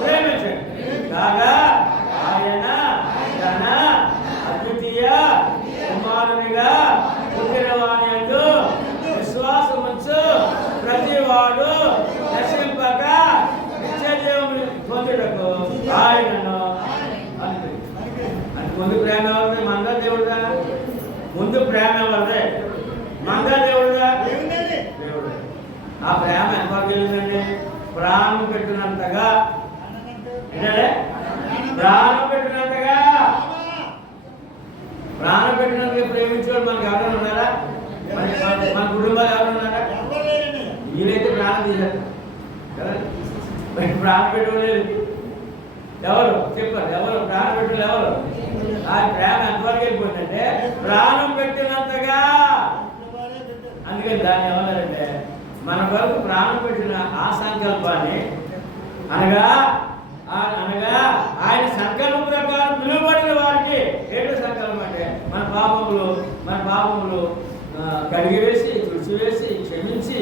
ప్రేమించాడు కాగా ఆయన తన అద్వితీయ కుమారునిగా పుట్టిన వాని యందు విశ్వాసముంచు ప్రతివాడు నశింపక నిత్యజీవమును పొందుటకు ఆయనను అది ముందు ప్రేమ ఎవరిది? మందా దేవుడుదా? ముందు ప్రేమ ఎవరిదే? మందా దేవుడుదా? దేవుడు. ఆ ప్రేమ ఎంతవరకు వెళ్ళిందండి? ప్రాణం పెట్టినంతగా, ఏంటంటే ప్రాణం పెట్టినంతగా, ప్రాణం పెట్టినంతగా ప్రేమించేవాడు మనకి ఎవరైనా ఉన్నారా? మన కుటుంబాలు ఎవరు ఉన్నారా? వీలైతే ప్రాణం తీశారు కదా. ప్రాణం పెట్టలేదు ఎవరు? చెప్పారు ఎవరు? ప్రాణం పెట్టలేదు ఎవరు? ఆ ప్రేమ ఎంతవరకు వెళ్ళిపోయిందంటే ప్రాణం పెట్టినంతగా. అందుకని దాన్ని ఏమన్నారంటే మన వరకు ప్రాణం పెట్టిన ఆ సంకల్పాన్ని అనగా ఆయన సంకల్పం ప్రకారం పిలువబడిన వారికి ఏంటో సంకల్పం అంటే మన పాపములు కడిగివేసి, తుడిచివేసి, క్షమించి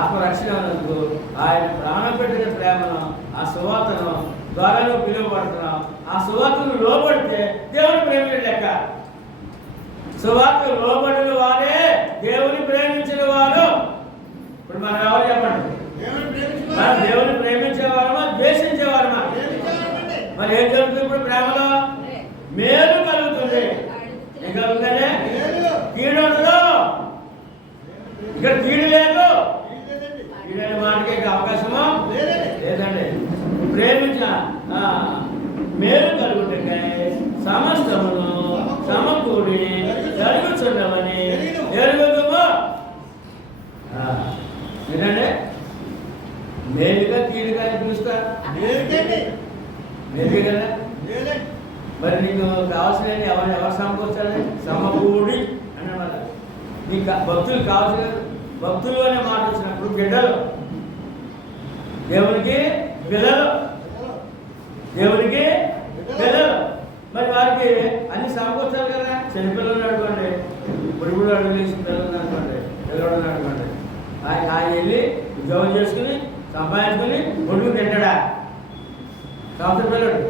ఆత్మరక్షణ ఉన్నందుకు ఆయన ప్రాణం పెట్టిన ప్రేమను, ఆ సువార్తను ద్వారా నువ్వు పిలువబడుతున్నావు. ఆ సువార్తను లోబడితే దేవుని ప్రేమించిన లెక్క. సువార్తను లోబడిన వారే దేవుని ప్రేమించిన వారు. ఇప్పుడు మనం ఎవరు చెప్పండి? మనం దేవుని ప్రేమించేవారమా ద్వేషించేవారమా? మరి ఏం జరుగుతుంది ఇప్పుడు? ప్రేమలో మేలు కలుగుతుంది. ఏం కలుగుతుంది? కీడు ఉండదు. ఇక్కడ కీడు లేదు. కీడైన మాటకి అవకాశము లేదండి. ప్రేమించిన మేలు కలుగుతాయి సమస్తమును సమకూడి జరుగుచున్నవని ఎరుగుదుము. ఏంటంటే మేలుగా కీడుగా పిలుస్తారు. మేలుగా కదా. మరి నీకు కావాల్సిన ఎవరు సమకూర్చాలి? సమకూడి అన్నమాట. నీకు భక్తులు కావాల్సిన, భక్తులు అనే మాట వచ్చినప్పుడు బిడ్డలు, దేవునికి పిల్లలు, దేవునికి పిల్లలు. మరి వారికి అన్ని సమకూర్చాలి కదా. చిన్నపిల్లలు అనుకోండి, బుడిబుడు అడుగు వేసిన పిల్లలు అనుకోండి, పిల్లలు అనుకోండి, ఆయన వెళ్ళి ఉద్యోగం చేసుకుని సంపాదించుకుని ఒడుగు తింటాడా? సంవత్సరం పిల్లడు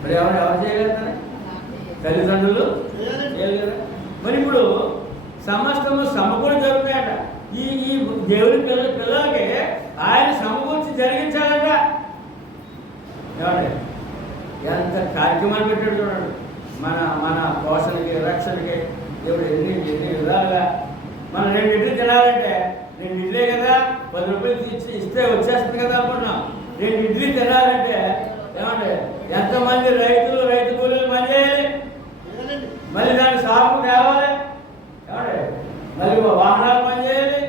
మరి ఎవరు చేయగలుగుతారు? తల్లిదండ్రులు చేయాలి కదా. మరి ఇప్పుడు సమస్తము సమకూడి జరుగుతాయట. ఈ ఈ దేవుని పిల్లలకి ఆయన సమకూర్చి జరిగించాలట. ఏమంటే ఎంత కార్యక్రమాలు పెట్టాడు చూడండి. మన మన పోషణకి రక్షణకి దేవుడు ఎన్ని విధాలుగా. మనం 2 ఇడ్లీ తినాలంటే 2 ఇడ్లీ కదా, 10 రూపాయలు ఇస్తే వచ్చేస్తుంది కదా అనుకున్నాం. 2 ఇడ్లీ తినాలంటే ఏమంటే ఎంతమంది రైతు కూలీలు పని చేయాలి, మళ్ళీ దాన్ని సాగు తేవాలి, ఏమంటే మళ్ళీ వాహనాలు పని చేయాలి,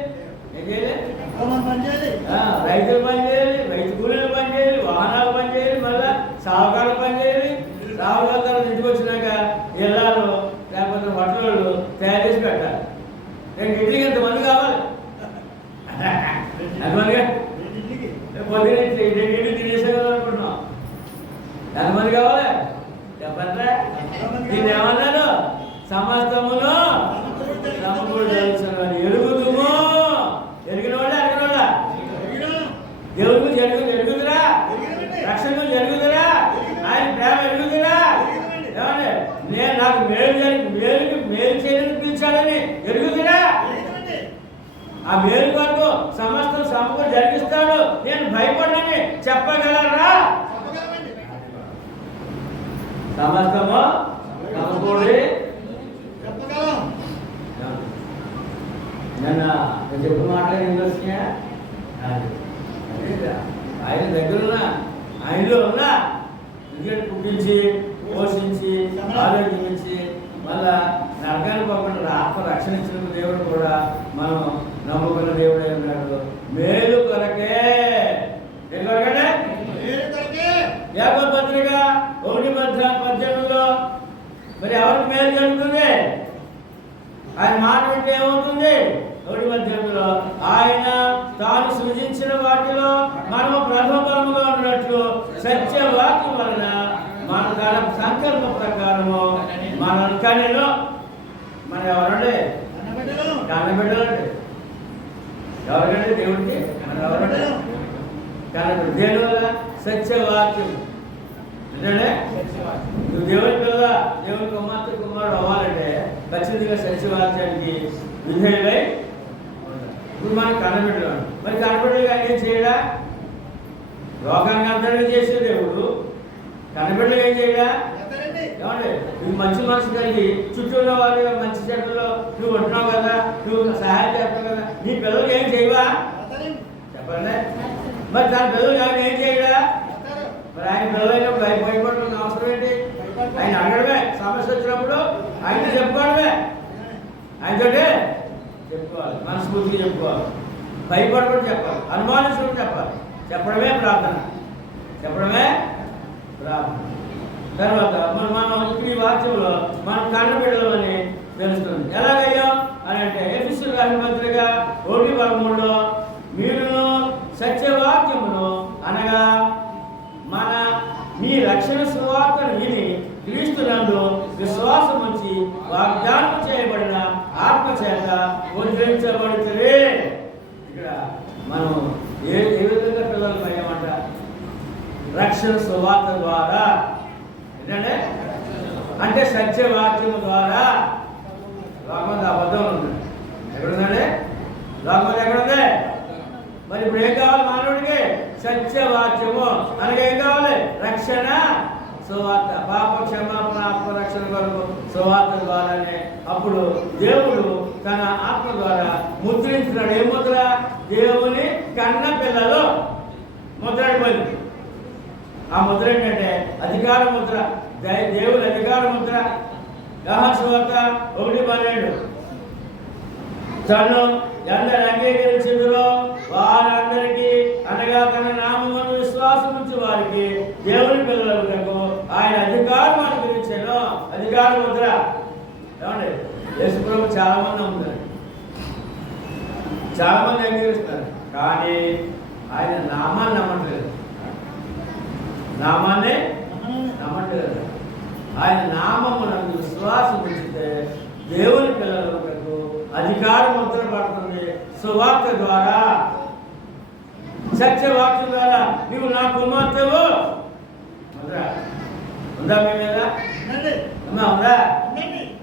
ఏం చేయాలి, రైతులు పని చేయాలి, రైతు కూలీలు పని చేయాలి, వాహనాలు పని చేయాలి, మళ్ళీ సాగుకారులు పని చేయాలి. సాగుకారు తర్వాత ఇంటికి వచ్చినాక ఇళ్ళాలు లేకపోతే బట్టలు తయారు చేసి పెట్టాలి. 2 ఇడ్లీకి ఎంతమంది కావాలి? ఎంతమందిగా పొద్దున 2 ఇడ్లీ తినేసేయాలి అనుకుంటున్నాం. ఎంతమంది కావాలి చెప్పండి. దీన్ని ఏమన్నాడు? సమస్తమును సమకూర్చాలని ఎరుగుదుము. ఎరిగిన వాళ్ళ దేవుడి గురించి ఎరుగుదురా, రక్షణ గురించి ఎరుగుదురా, ఆయన ప్రేమ ఎరుగుదురా, ఏమండి నేను నాకు మేలు చేయడానికి పిలిచాడని ఎరుగుదురా, ఆ మేలు కొరకు సమస్తం సమకూర్చి జరిగిస్తాడు, నేను భయపడనని చెప్పగలరా? సమస్తము సమకూడి నన్ను చెప్పు మాట్లాడి వచ్చినా ఆయన దగ్గర ఆయనలో ఉన్నా ఎందుకంటే పుట్టించి పోషించి ఆరోగ్యించి మళ్ళా నరకానికి పోకుండా ఆత్మ రక్షణ ఇచ్చిన దేవుడు కూడా మనం నమ్ముకున్న దేవుడే ఉన్నాడు. మేలు కొరకే యాకోబు పత్రిక 1:18 మరి ఎవరికి మేలు జరుగుతుంది? ఆయన మాట వింటే ఏమవుతుంది? 1:18 ఆయన తాను సృజించిన వాటిలో మనము ప్రథమ ఫలముగా ఉన్నట్లు సత్యవాక్యం వలన మన తన సంకల్ప ప్రకారము మనల్ని కనెను. మన ఎవరండి? కన్నబిడ్డలండి. ఎవరికంటే దేవుడికి మన ఎవరంటే కన్నబిడ్డ. దేని వల్ల? సత్యవాక్యం. అంటే నువ్వు దేవుని పిల్ల, దేవుని కుమారుడు అవ్వాలంటే ఖచ్చితంగా సత్యవాక్యానికి విధేయులై. ఇప్పుడు మనకు కన్నబిడ్డలు. మరి కన్నబిడ్డలు కానీ ఏం చేయడా? లోకానికి అంతగా చేసే దేవుడు కన్నబిడ్డలు ఏం చేయడా? ఏమండి నువ్వు మంచి మనసు కలిగి చుట్టూ ఉన్న వాళ్ళు మంచి చెడ్డలో నువ్వు ఉంటున్నావు కదా, నువ్వు సహాయం చేస్తావు కదా, నీ పిల్లలకి ఏం చేయవా? చెప్పండి. మరి తన పిల్లలు కానీ ఏం చేయడా? మరి ఆయన పిల్లలైనప్పుడు ఆయన భయపడుతున్న అవసరం ఏంటి? ఆయన అడగడమే, సమస్య వచ్చినప్పుడు ఆయన చెప్పుకోవడమే, ఆయనతోటే చెప్పుకోవాలి, మనస్ఫూర్తిగా చెప్పుకోవాలి, భయపడకుండా చెప్పాలి, అనుమానించకుండా చెప్పాలి. చెప్పడమే ప్రార్థన, చెప్పడమే ప్రార్థన. తర్వాత మనం ఇప్పుడు ఈ వాక్యంలో మనం కన్నబిడ్డలు అని తెలుస్తుంది. ఎలాగయ్యాం అని అంటే ఎఫెసీయులకు రాసిన పత్రిక 1:13 మీరును సత్యవాక్యమును అనగా మీ రక్షణ సువార్తను విని క్రీస్తునందు విశ్వాసం ఉంచి వాగ్దానం చేయబడిన ఆత్మ చేత ఉద్ధరించబడుతుంది. ఇక్కడ మనం ఏ విధంగా పిల్లలు అయ్యామంట? రక్షణ సువార్త ద్వారా. ఏంటంటే అంటే సత్యవాక్యము ద్వారా. లోకమంది అబద్ధం ఉంది. ఎక్కడుందండి? లోకమంది ఎక్కడుంది? మరి ఇప్పుడు ఏం కావాలి మానవుడికి? సత్యవాక్యము అనగా ఏం కావాలి? రక్షణ సువార్త, పాప క్షమాపణ, ఆత్మరక్షణ కొరకు సువార్త ద్వారానే. అప్పుడు దేవుడు తన ఆత్మ ద్వారా ముద్రించినాడు. ఏ ముద్ర? దేవుని కన్న పిల్లలు ముద్రపడింది. ఆ ముద్ర ఏంటంటే అధికార ముద్ర, దేవుని అధికార ముద్ర. యోహాను సువార్త 1:12 తను ఎందరు అంగీకరించుదురో వారందరికీ అనగా తన నామమును విశ్వాసం ఉంచి వారికి దేవుని పిల్లలకు ఆయన అధికారం అనుగ్రహించాను. అధికార ముద్ర. ఏమండి యేసు ప్రభు చాలా మంది నమ్ముతారు, చాలా మంది అంగీకరిస్తారు, కానీ ఆయన నామాన్ని నమ్మట్లేదు. నామాన్ని నమ్మట్లేదు. ఆయన నామమునందు విశ్వాసం ఉంచితే దేవుని పిల్లలకు అధికార ముద్ర పడుతుంది. సువార్త ద్వారా, సత్యవాక్యం ద్వారా. నువ్వు నా కుమార్తెవు ముద్ర ఉందా మీ మీద? అమ్మా ఉందా?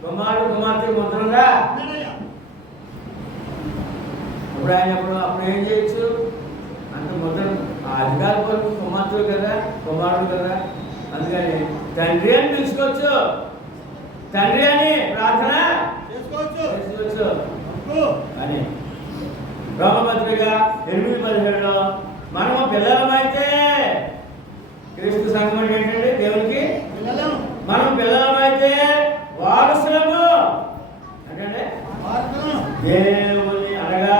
కుమారుడు కుమార్తె ముద్ర ఉందా? ఇప్పుడు ఆయన అప్పుడు ఏం చేయొచ్చు అంటే ముద్ర అధికార కొరకు కుమార్తె కదా కుమారుడు కదా, అందుకని తండ్రి అని పిలుచుకోవచ్చు, తండ్రి అని ప్రార్థన చేసుకోవచ్చు అని. రోమపత్రిక 8:17లో మనము పిల్లలమైతే క్రీస్తు సంఘం అంటే ఏంటంటే దేవునికి మనం పిల్లలమైతే వారసులము అంటే దేవుని అనగా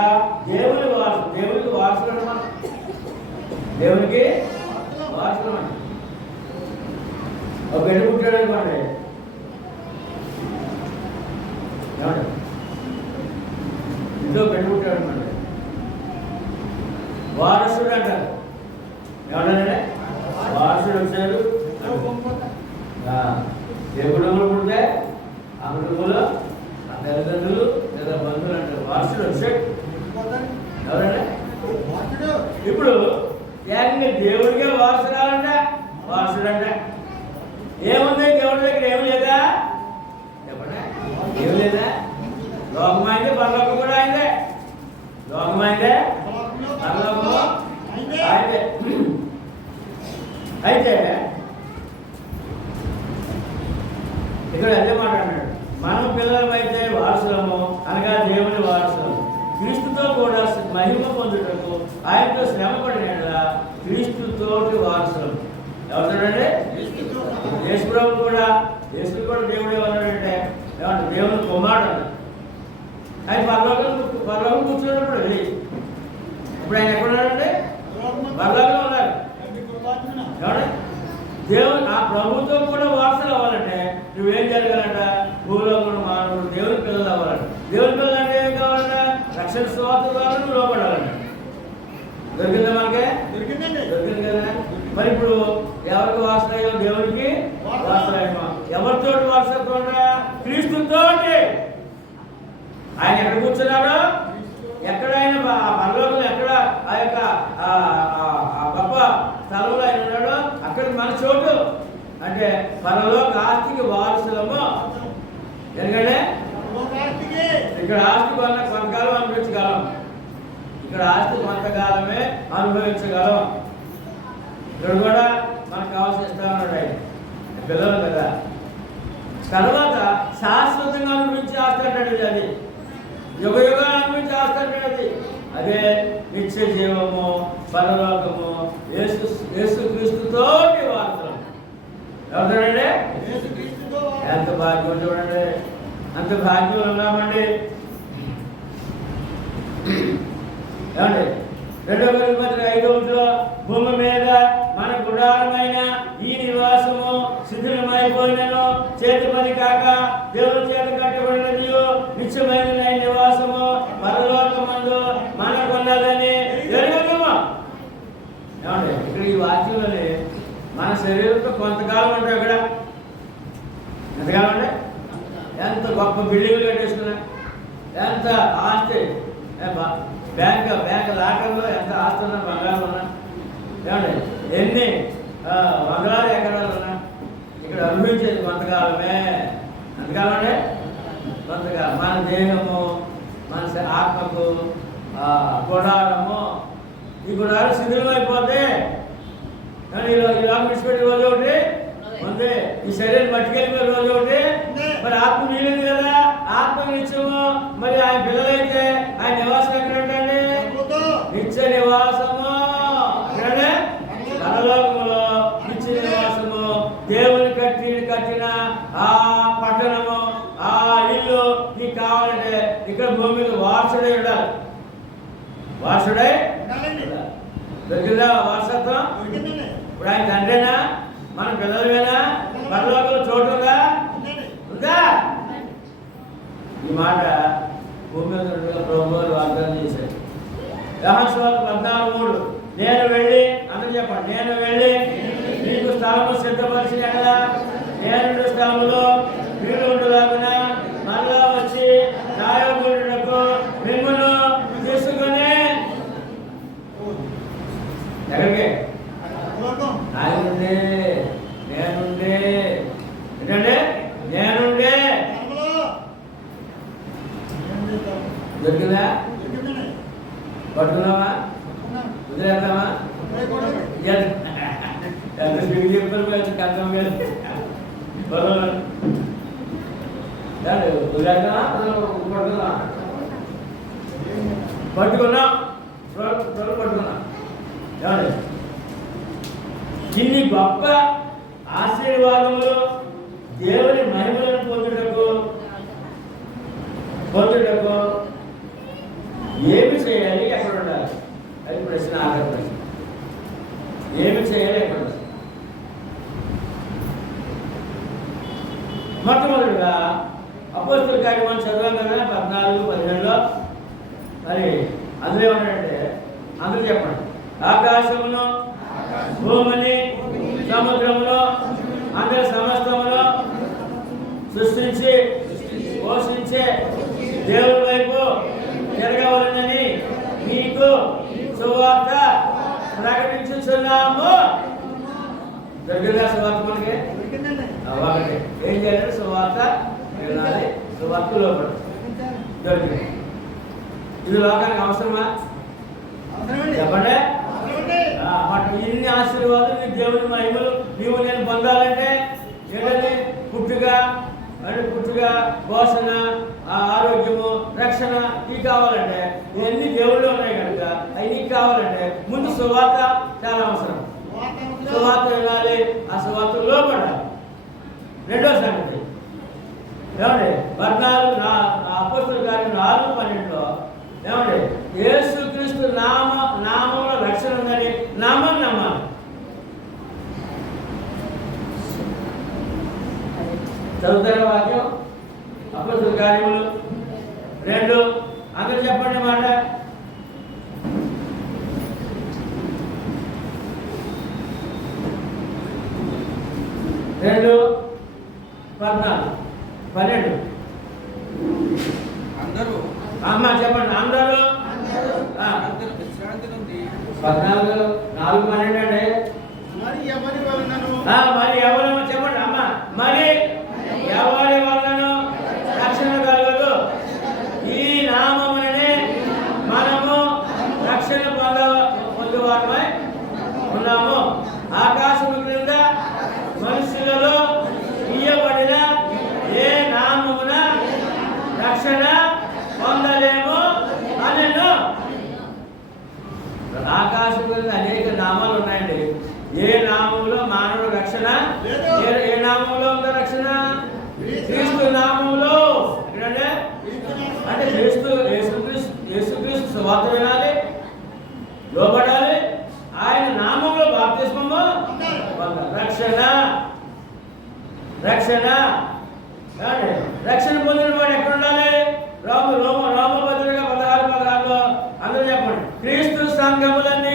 దేవుని వారసు, దేవునికి వారసులు అన్నమాట, దేవునికి వారసులు అంటే ఒక బిడ్డ పుట్టాడు అనుకోండి, ఇంట్లో బిడ్డ పుట్టాడు అనుకోండి వారసుడు అంటారు. ఏమంటారంటే వారసుడు వచ్చాడు, ఏ కుటుంబంలో పుడితే ఆ కుటుంబంలో తల్లిదండ్రులు లేదా బంధువులు అంటారు. వారసుడు వచ్చాడు ఎవరంటే ఇప్పుడు ఏకంగా దేవుడికే వారసురాలంట, వారసుడు అంట. ఏముంది దేవుడి దగ్గర ఏమి లేదా చెప్పండి, ఏమి లేదా? లోకమైందే పరలోకం కూడా అయిందే, లోకమైందే పరలోకము అయితే. అయితే ఇక్కడ అదే మాట్లాడినాడు, మనం పిల్లలమైతే వారసులము అనగా దేవుని వారసులము, క్రీస్తుతో కూడా మహిమ పొందుటకు ఆయనతో శ్రమ పడిన క్రీస్తుతోటి వారసులము. ఎవరంటే యేసుప్రభు కూడా, యేసు కూడా దేవుడే ఉన్నాడంటే ఏమంటే దేవుని కుమారుడు. ఆయన పరలోకం కూర్చున్నప్పుడు ఇప్పుడు ఆయన ఎక్కడున్నాడంటే పరలోకంలో ఉన్నారు. ఏమంటే దేవుడు ఆ ప్రభుత్వం కూడా వారసులు అవ్వాలంటే నువ్వేం జరగాలంట? భూలోకంలో మానవుడు దేవుని పిల్లలు అవ్వాలంట. దేవుని పిల్లలు అంటే ఏం కావాలంట? రక్షణ స్వార్థ ద్వారా నువ్వు లోపడాలంట. దొరికిందా మనకే? దొరికింది కదా. మరి ఇప్పుడు ఎవరికి వారసులయ్యో? దేవుడికి వారసులయ్యమా? ఎవరితో వారసత్వం? క్రీస్తుతో. ఆయన ఎక్కడ కూర్చున్నాడో, ఎక్కడ ఆయన పరలోకంలో ఎక్కడ ఆ యొక్క గొప్ప స్థలంలో ఆయన ఉన్నాడో అక్కడ మన చోటు. అంటే పరలోక ఆస్తికి వారసులము. ఎందుకంటే ఇక్కడ ఆస్తి కొంతకాలం అనుభవించగలం, ఇక్కడ ఆస్తి కొంతకాలమే అనుభవించగలం. ఇక్కడ కూడా మనకు కావాల్సిన ఇస్తా ఉన్నాడు ఆయన, పిల్లలు కదా. తర్వాత శాశ్వతంగా అనుభవించి ఆస్తి అంటాడు, అది యుగ యుగాలు అనుభవించి ఆస్తి అంటాడు. అది అదే నిత్య జీవము, పరలోకము, యేసుక్రీస్తుతో వారసులం. ఎవరంటే ఎంత భాగ్యం చూడండి, అంత భాగ్యం ఉన్నామండి. ఏమండి 2 కొరింథీయులకు 5:1 భూమి మీద మన గుడారమైన ఈ నివాసము శిథిలమైపోయినను చేతి పని కాక దేవుని చేత కట్టబడినది నిత్యమైన నివాసము పరలోకమందు మనకున్నదని ఎరుగుదము. ఏమండి ఇక్కడ ఈ వాక్యంలోనే మన శరీరంతో కొంతకాలం అంటే ఇక్కడ ఎంతకాలం అంటే ఎంత గొప్ప బిల్డింగ్లు కట్టేసుకున్నా, ఎంత ఆస్తి, బ్యాంక్ లాకర్లో ఎంత ఆస్తి ఉన్నా, బంగారం ఉన్నా, ఏమండి ఎన్ని వందలాది ఎకరాలు ఉన్నా ఇక్కడ అనుభవించేది కొంతకాలమే. ఎంతకాలం అంటే కొంతకాలం. మన దేహము, మన ఆత్మకు గుడారము, ఈ గుడారం శిథిలమైపోతే ఇలా విడిచిపెట్టే రోజు ఒకటి ఉంది, ఈ శరీరం పట్టుకెళ్ళిపోయే రోజు ఒకటి. మరి ఆత్మ మిగిలింది కదా, ఆత్మ నిత్యము. మరి ఆయన పిల్లలైతే ఆయన నివాసం ఎక్కడంటే నిత్య నివాసము, అక్కడనే పరలోకములో నిత్య నివాసము. దేవుని కట్టిన ఆ పట్టణము, ఆ ఇల్లు నీకు కావాలంటే ఇక్కడ భూమి మీద వారసుడై ఉండాలి. వారసుడై దొరికిందా వారసత్వం? ఇప్పుడు ఆయన తండ్రినా, మన పిల్లలమేనా? పరలోకంలో చోటు ఉందా? ఈ మాట భూమి మీద ప్రభువులు వాగ్దానం చేశారు. యోహాను సువార్త 14:3 నేను వెళ్ళి, అందరూ చెప్పండి, నేను వెళ్ళి మీకు స్థలము సిద్ధపరిచిన కదా, నేను స్థలములో మీరు ఉండులాగున మరలా వచ్చి నాయకుడుకు మిమ్మల్ని తీసుకుని ఎక్కడికి నాయకుడే నేనుండే ఏంటంటే నేను దొరికిందా? పట్టుకున్నావా? వదిలేద్దామా? ఎంత స్పీడ్ చెప్పారు కథం మీద వదిలేద్దామా? పట్టుకున్నా పట్టుకున్నా. ఏమండి ఇన్ని గొప్ప ఆశీర్వాదములు దేవుని మహిమలను పొందుటకు ఏమి చేయాలి, ఎక్కడ ఉండాలి? అది ప్రశ్న, ఆఖరి ప్రశ్న. ఏమి చేయాలి, ఎక్కడ ఉండాలి? మొట్టమొదటిగా అపోస్తలుల కార్యం మనం చదివాం కదా 14-15లో. మరి అందులో ఏమన్నాడంటే, అందరూ చెప్పండి. ఆకాశమును, భూమిని, సముద్రమును, అందరి సమస్తమును సృష్టించి పోషించే దేవుడి వైపు తిరగవలనని మీకు సువార్త ప్రకటించుచున్నాము. దొరికిందా సువార్త? మనకి ఒకటి ఏం చేయాలంటే సువార్త వినాలి, సువార్త లోపడి దొరికింది. ఇది లోకానికి అవసరమా? చెప్పండి. ఇన్ని ఆశీర్వాదాలు, దేవుని మహిమలు నీవు నేను పొందాలంటే ఏంటంటే పుట్టుగా పోషణ, ఆరోగ్యము, రక్షణ ఇవి కావాలంటే ఇవన్నీ దేవుళ్ళు ఉన్నాయి కనుక అవి నీకు కావాలంటే ముందు సువార్త చాలా అవసరం. సువార్త వినాలి, ఆ సువార్త లోపడాలి. రెండో సంగతి ఏమండి 14 అపోస్తలుల కార్యం 4:12లో ఏమండి యేసుక్రీస్తు నామంలో రక్షణ ఉందని నామం నమ్మాలి. చదువుతారా వాక్యం? అపోస్తలుల కార్యములు 2, అందరూ చెప్పండి మాట. రెండు 14-12 అందరూ అమ్మ చెప్పండి. అందరూ 14-4-12 అండి. మరి ఎవరు చెప్పండి అమ్మ. మరి ఎవరి వలనను రక్షణ కలుగదు, ఈ నామమునే మనము రక్షణ పొందువారమై ఉన్నాము. ఆకాశము క్రింద మనుషులలో ఇయ్యబడిన ఏ నామమున రక్షణ పొందలేము అనెను. ఆకాశం క్రింద అనేక నామాలు ఉన్నాయండి. ఏ నామంలో మానవుడు రక్షణ? ఏ నామంలో ఉందా రక్షణ? క్రీస్తు నామంలో. అంటే యేసుక్రీస్తు సువార్త వినాలి, లోబడాలి, ఆయన నామంలో బాప్తిస్మము రక్షణ పొందిన వాడు ఎక్కడ ఉండాలి? రోమపత్రిక 16-16లో అందరూ చెప్పండి. క్రీస్తు సంఘములన్నీ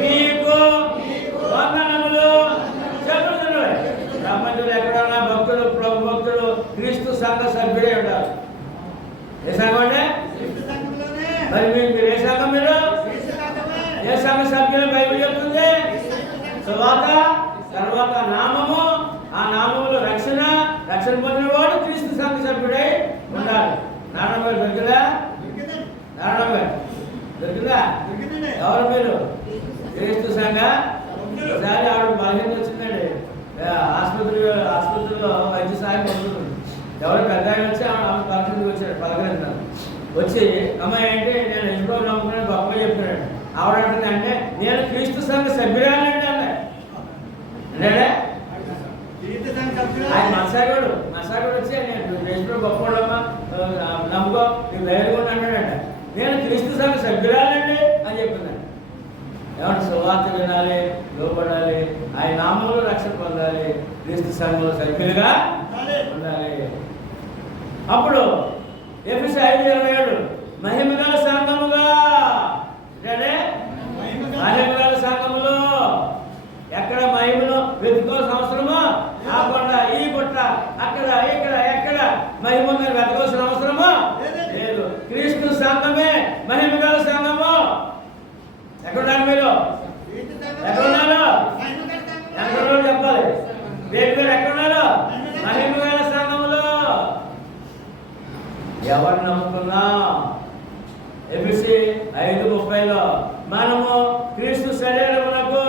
మీకు వందనములు చెప్పుతున్నారు. ప్రపంచంలో ఎక్కడన్నా భక్తులు, ప్రభు భక్తులు క్రీస్తు సంఘ సభ్యుడే ఉండాలి. ఏ సంఘం అండి? మరి మీరు ఏ సంఘం? మీరు ఏ సంఘ సభ్యులు? బైబిల్ చెప్తుంది తర్వాత నామము, ఆ నామములో రక్షణ పొందిన వాడు క్రీస్తు సంఘ సభ్యుడై ఉండాలి. నారాయణ గారు దొరికిందా? ఎవరు మీరు? క్రీస్తు సంఘ. ఒకసారి ఆవిడ బలహీన వచ్చిందండి. ఆసుపత్రిలో వైద్య సహాయం పొందుతుంది. ఎవరు పెద్ద ఆయన వచ్చి ఆమె పలకరించి వచ్చాడు. పలకరించారు వచ్చి అమ్మాయి అంటే నేను ఎంతో నమ్ముకుని గొప్పగా చెప్తున్నాడు. ఆవిడ అంటుంది అంటే నేను క్రీస్తు సంఘ సభ్యురాలండి అన్నాడు. అంటే ఆయన మసాగోడు వచ్చి నేను దేశంలో గొప్పవాడమ్మా నమ్ముకో నీకు ధైర్యంగా అన్నాడంట. నేను క్రీస్తు సంఘ సభ్యురాలండి అని చెప్తున్నాను. ఏమంటే సువార్త వినాలి, లోపడాలి, ఆయన నామంలో రక్షణ పొందాలి, క్రీస్తు సంఘంలో సభ్యులుగా ఉండాలి. అప్పుడు ఎఫెసీ 5:27 మహిమగల సంఘముగా. మహిమగల సంఘములో ఎక్కడ మహిమను వెతుకోవాల్సిన అవసరమో కాకుండా ఈ పుట్ట అక్కడ ఇక్కడ ఎక్కడ మహిమ వెతకాల్సిన అవసరమో లేదు. క్రీస్తు సంఘమే మహిమగల సంఘము. ఎక్కడున్నారు మీరు? ఎక్కడున్నారు? చెప్పాలి. వేరు ఎక్కడున్నారు? మహిమగల సంఘములో. ఎవరు నమ్ముకున్నా ఎఫెసీ 5:30 మనము క్రీస్తు శరీరమునకు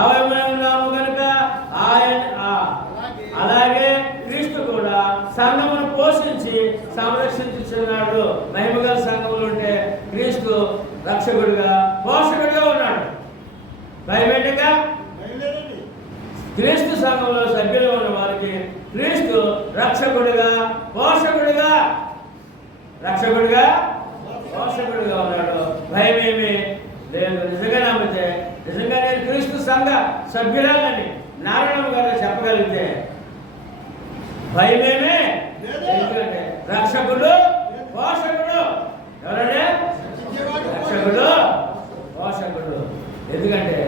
అవయవమై ఉన్నాము కనుక అలాగే క్రీస్తు కూడా సంఘమును పోషించి సంరక్షించుచున్నాడు. మహిమగల సంఘములు ఉంటే క్రీస్తు రక్షకుడిగా పోషకుడిగా ఉన్నాడు. భయమేంటిగా క్రీస్తు సంఘంలో సభ్యులు ఉన్న వారికి క్రీస్తు రక్షకుడిగా పోషకుడిగా ఉన్నాడు. భయమేమి లేదు. నిజంగా నమ్మితే, నిజంగా నేను క్రీస్తు సంఘ సభ్యురాలని నారాయణ గారు చెప్పగలిగితే భయమేమి. ఎందుకంటే రక్షకుడు పోషకుడు ఎవరంటే రక్షకుడు పోషకుడు. ఎందుకంటే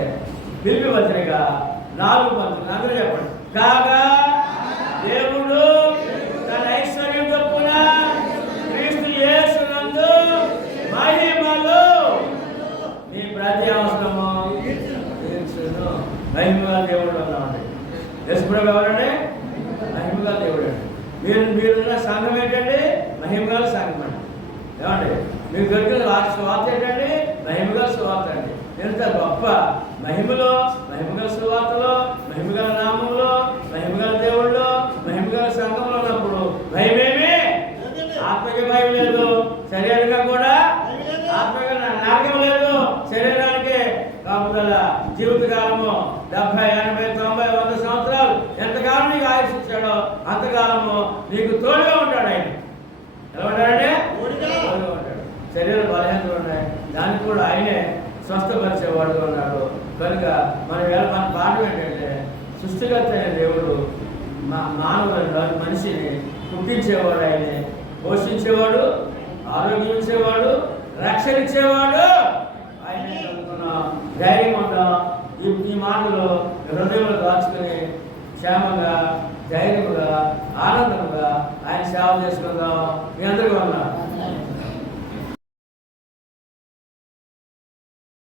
పిలిపి పత్రిక 4:10 అందరూ చెప్పండి. కాగా దేవుడు తన ఐశ్వర్యం చొప్పున క్రీస్తు యేసునందు మహిమలో నీ ప్రతి అవసరము తీర్చును. మహిమగల దేవుడు అన్నామండి. యేసుప్రభువు ఎవరండి? మహిమగల దేవుడు అండి. మీరున్న సంఘం ఏంటండి? మహిమగల సంఘం అండి. ఏమండి మీకు దొరికిన సువార్త ఏంటండి? మహిమగల సువార్త అండి. ఎంత గొప్ప మహిమలో, మహిమగల సువార్తలో, మహిమగల నామంలో, మహిమగల దేవుళ్ళు, మహిమగల సంఘంలో ఉన్నప్పుడు భయమేమి. ఆత్మకి భయం లేదు, శరీరంగా కూడా ఆత్మగా నాగం లేదు. శరీరానికి కాపుదల జీవితకాలము 70, 80, 90, 100 సంవత్సరాలు ఎంతకాలం నీకు ఆయుష్ ఇచ్చాడో అంతకాలము నీకు తోడుగా ఉంటాడు ఆయన. ఎలా ఉంటాడంటే తోడుగా ఉంటాడు. శరీర బలహీనతలు ఉన్నాయి, దానికి కూడా ఆయనే స్వస్థపరిచేవాడుగా ఉన్నాడు. కనుక మన పాఠం ఏంటంటే సృష్టికర్త అయిన దేవుడు మానవులను, మనిషిని పుట్టించేవాడు, ఆయనే పోషించేవాడు, ఆరోగ్యం ఇచ్చేవాడు, రక్షణ ఇచ్చేవాడు ఆయనే. చదువుకున్నాం, ధైర్యం ఉందాం. ఈ మాటలు హృదయంలో దాచుకుని క్షేమంగా, ధైర్యంగా, ఆనందంగా ఆయన సేవ చేసుకుందాం. మీ అందరికీ ఉన్నా.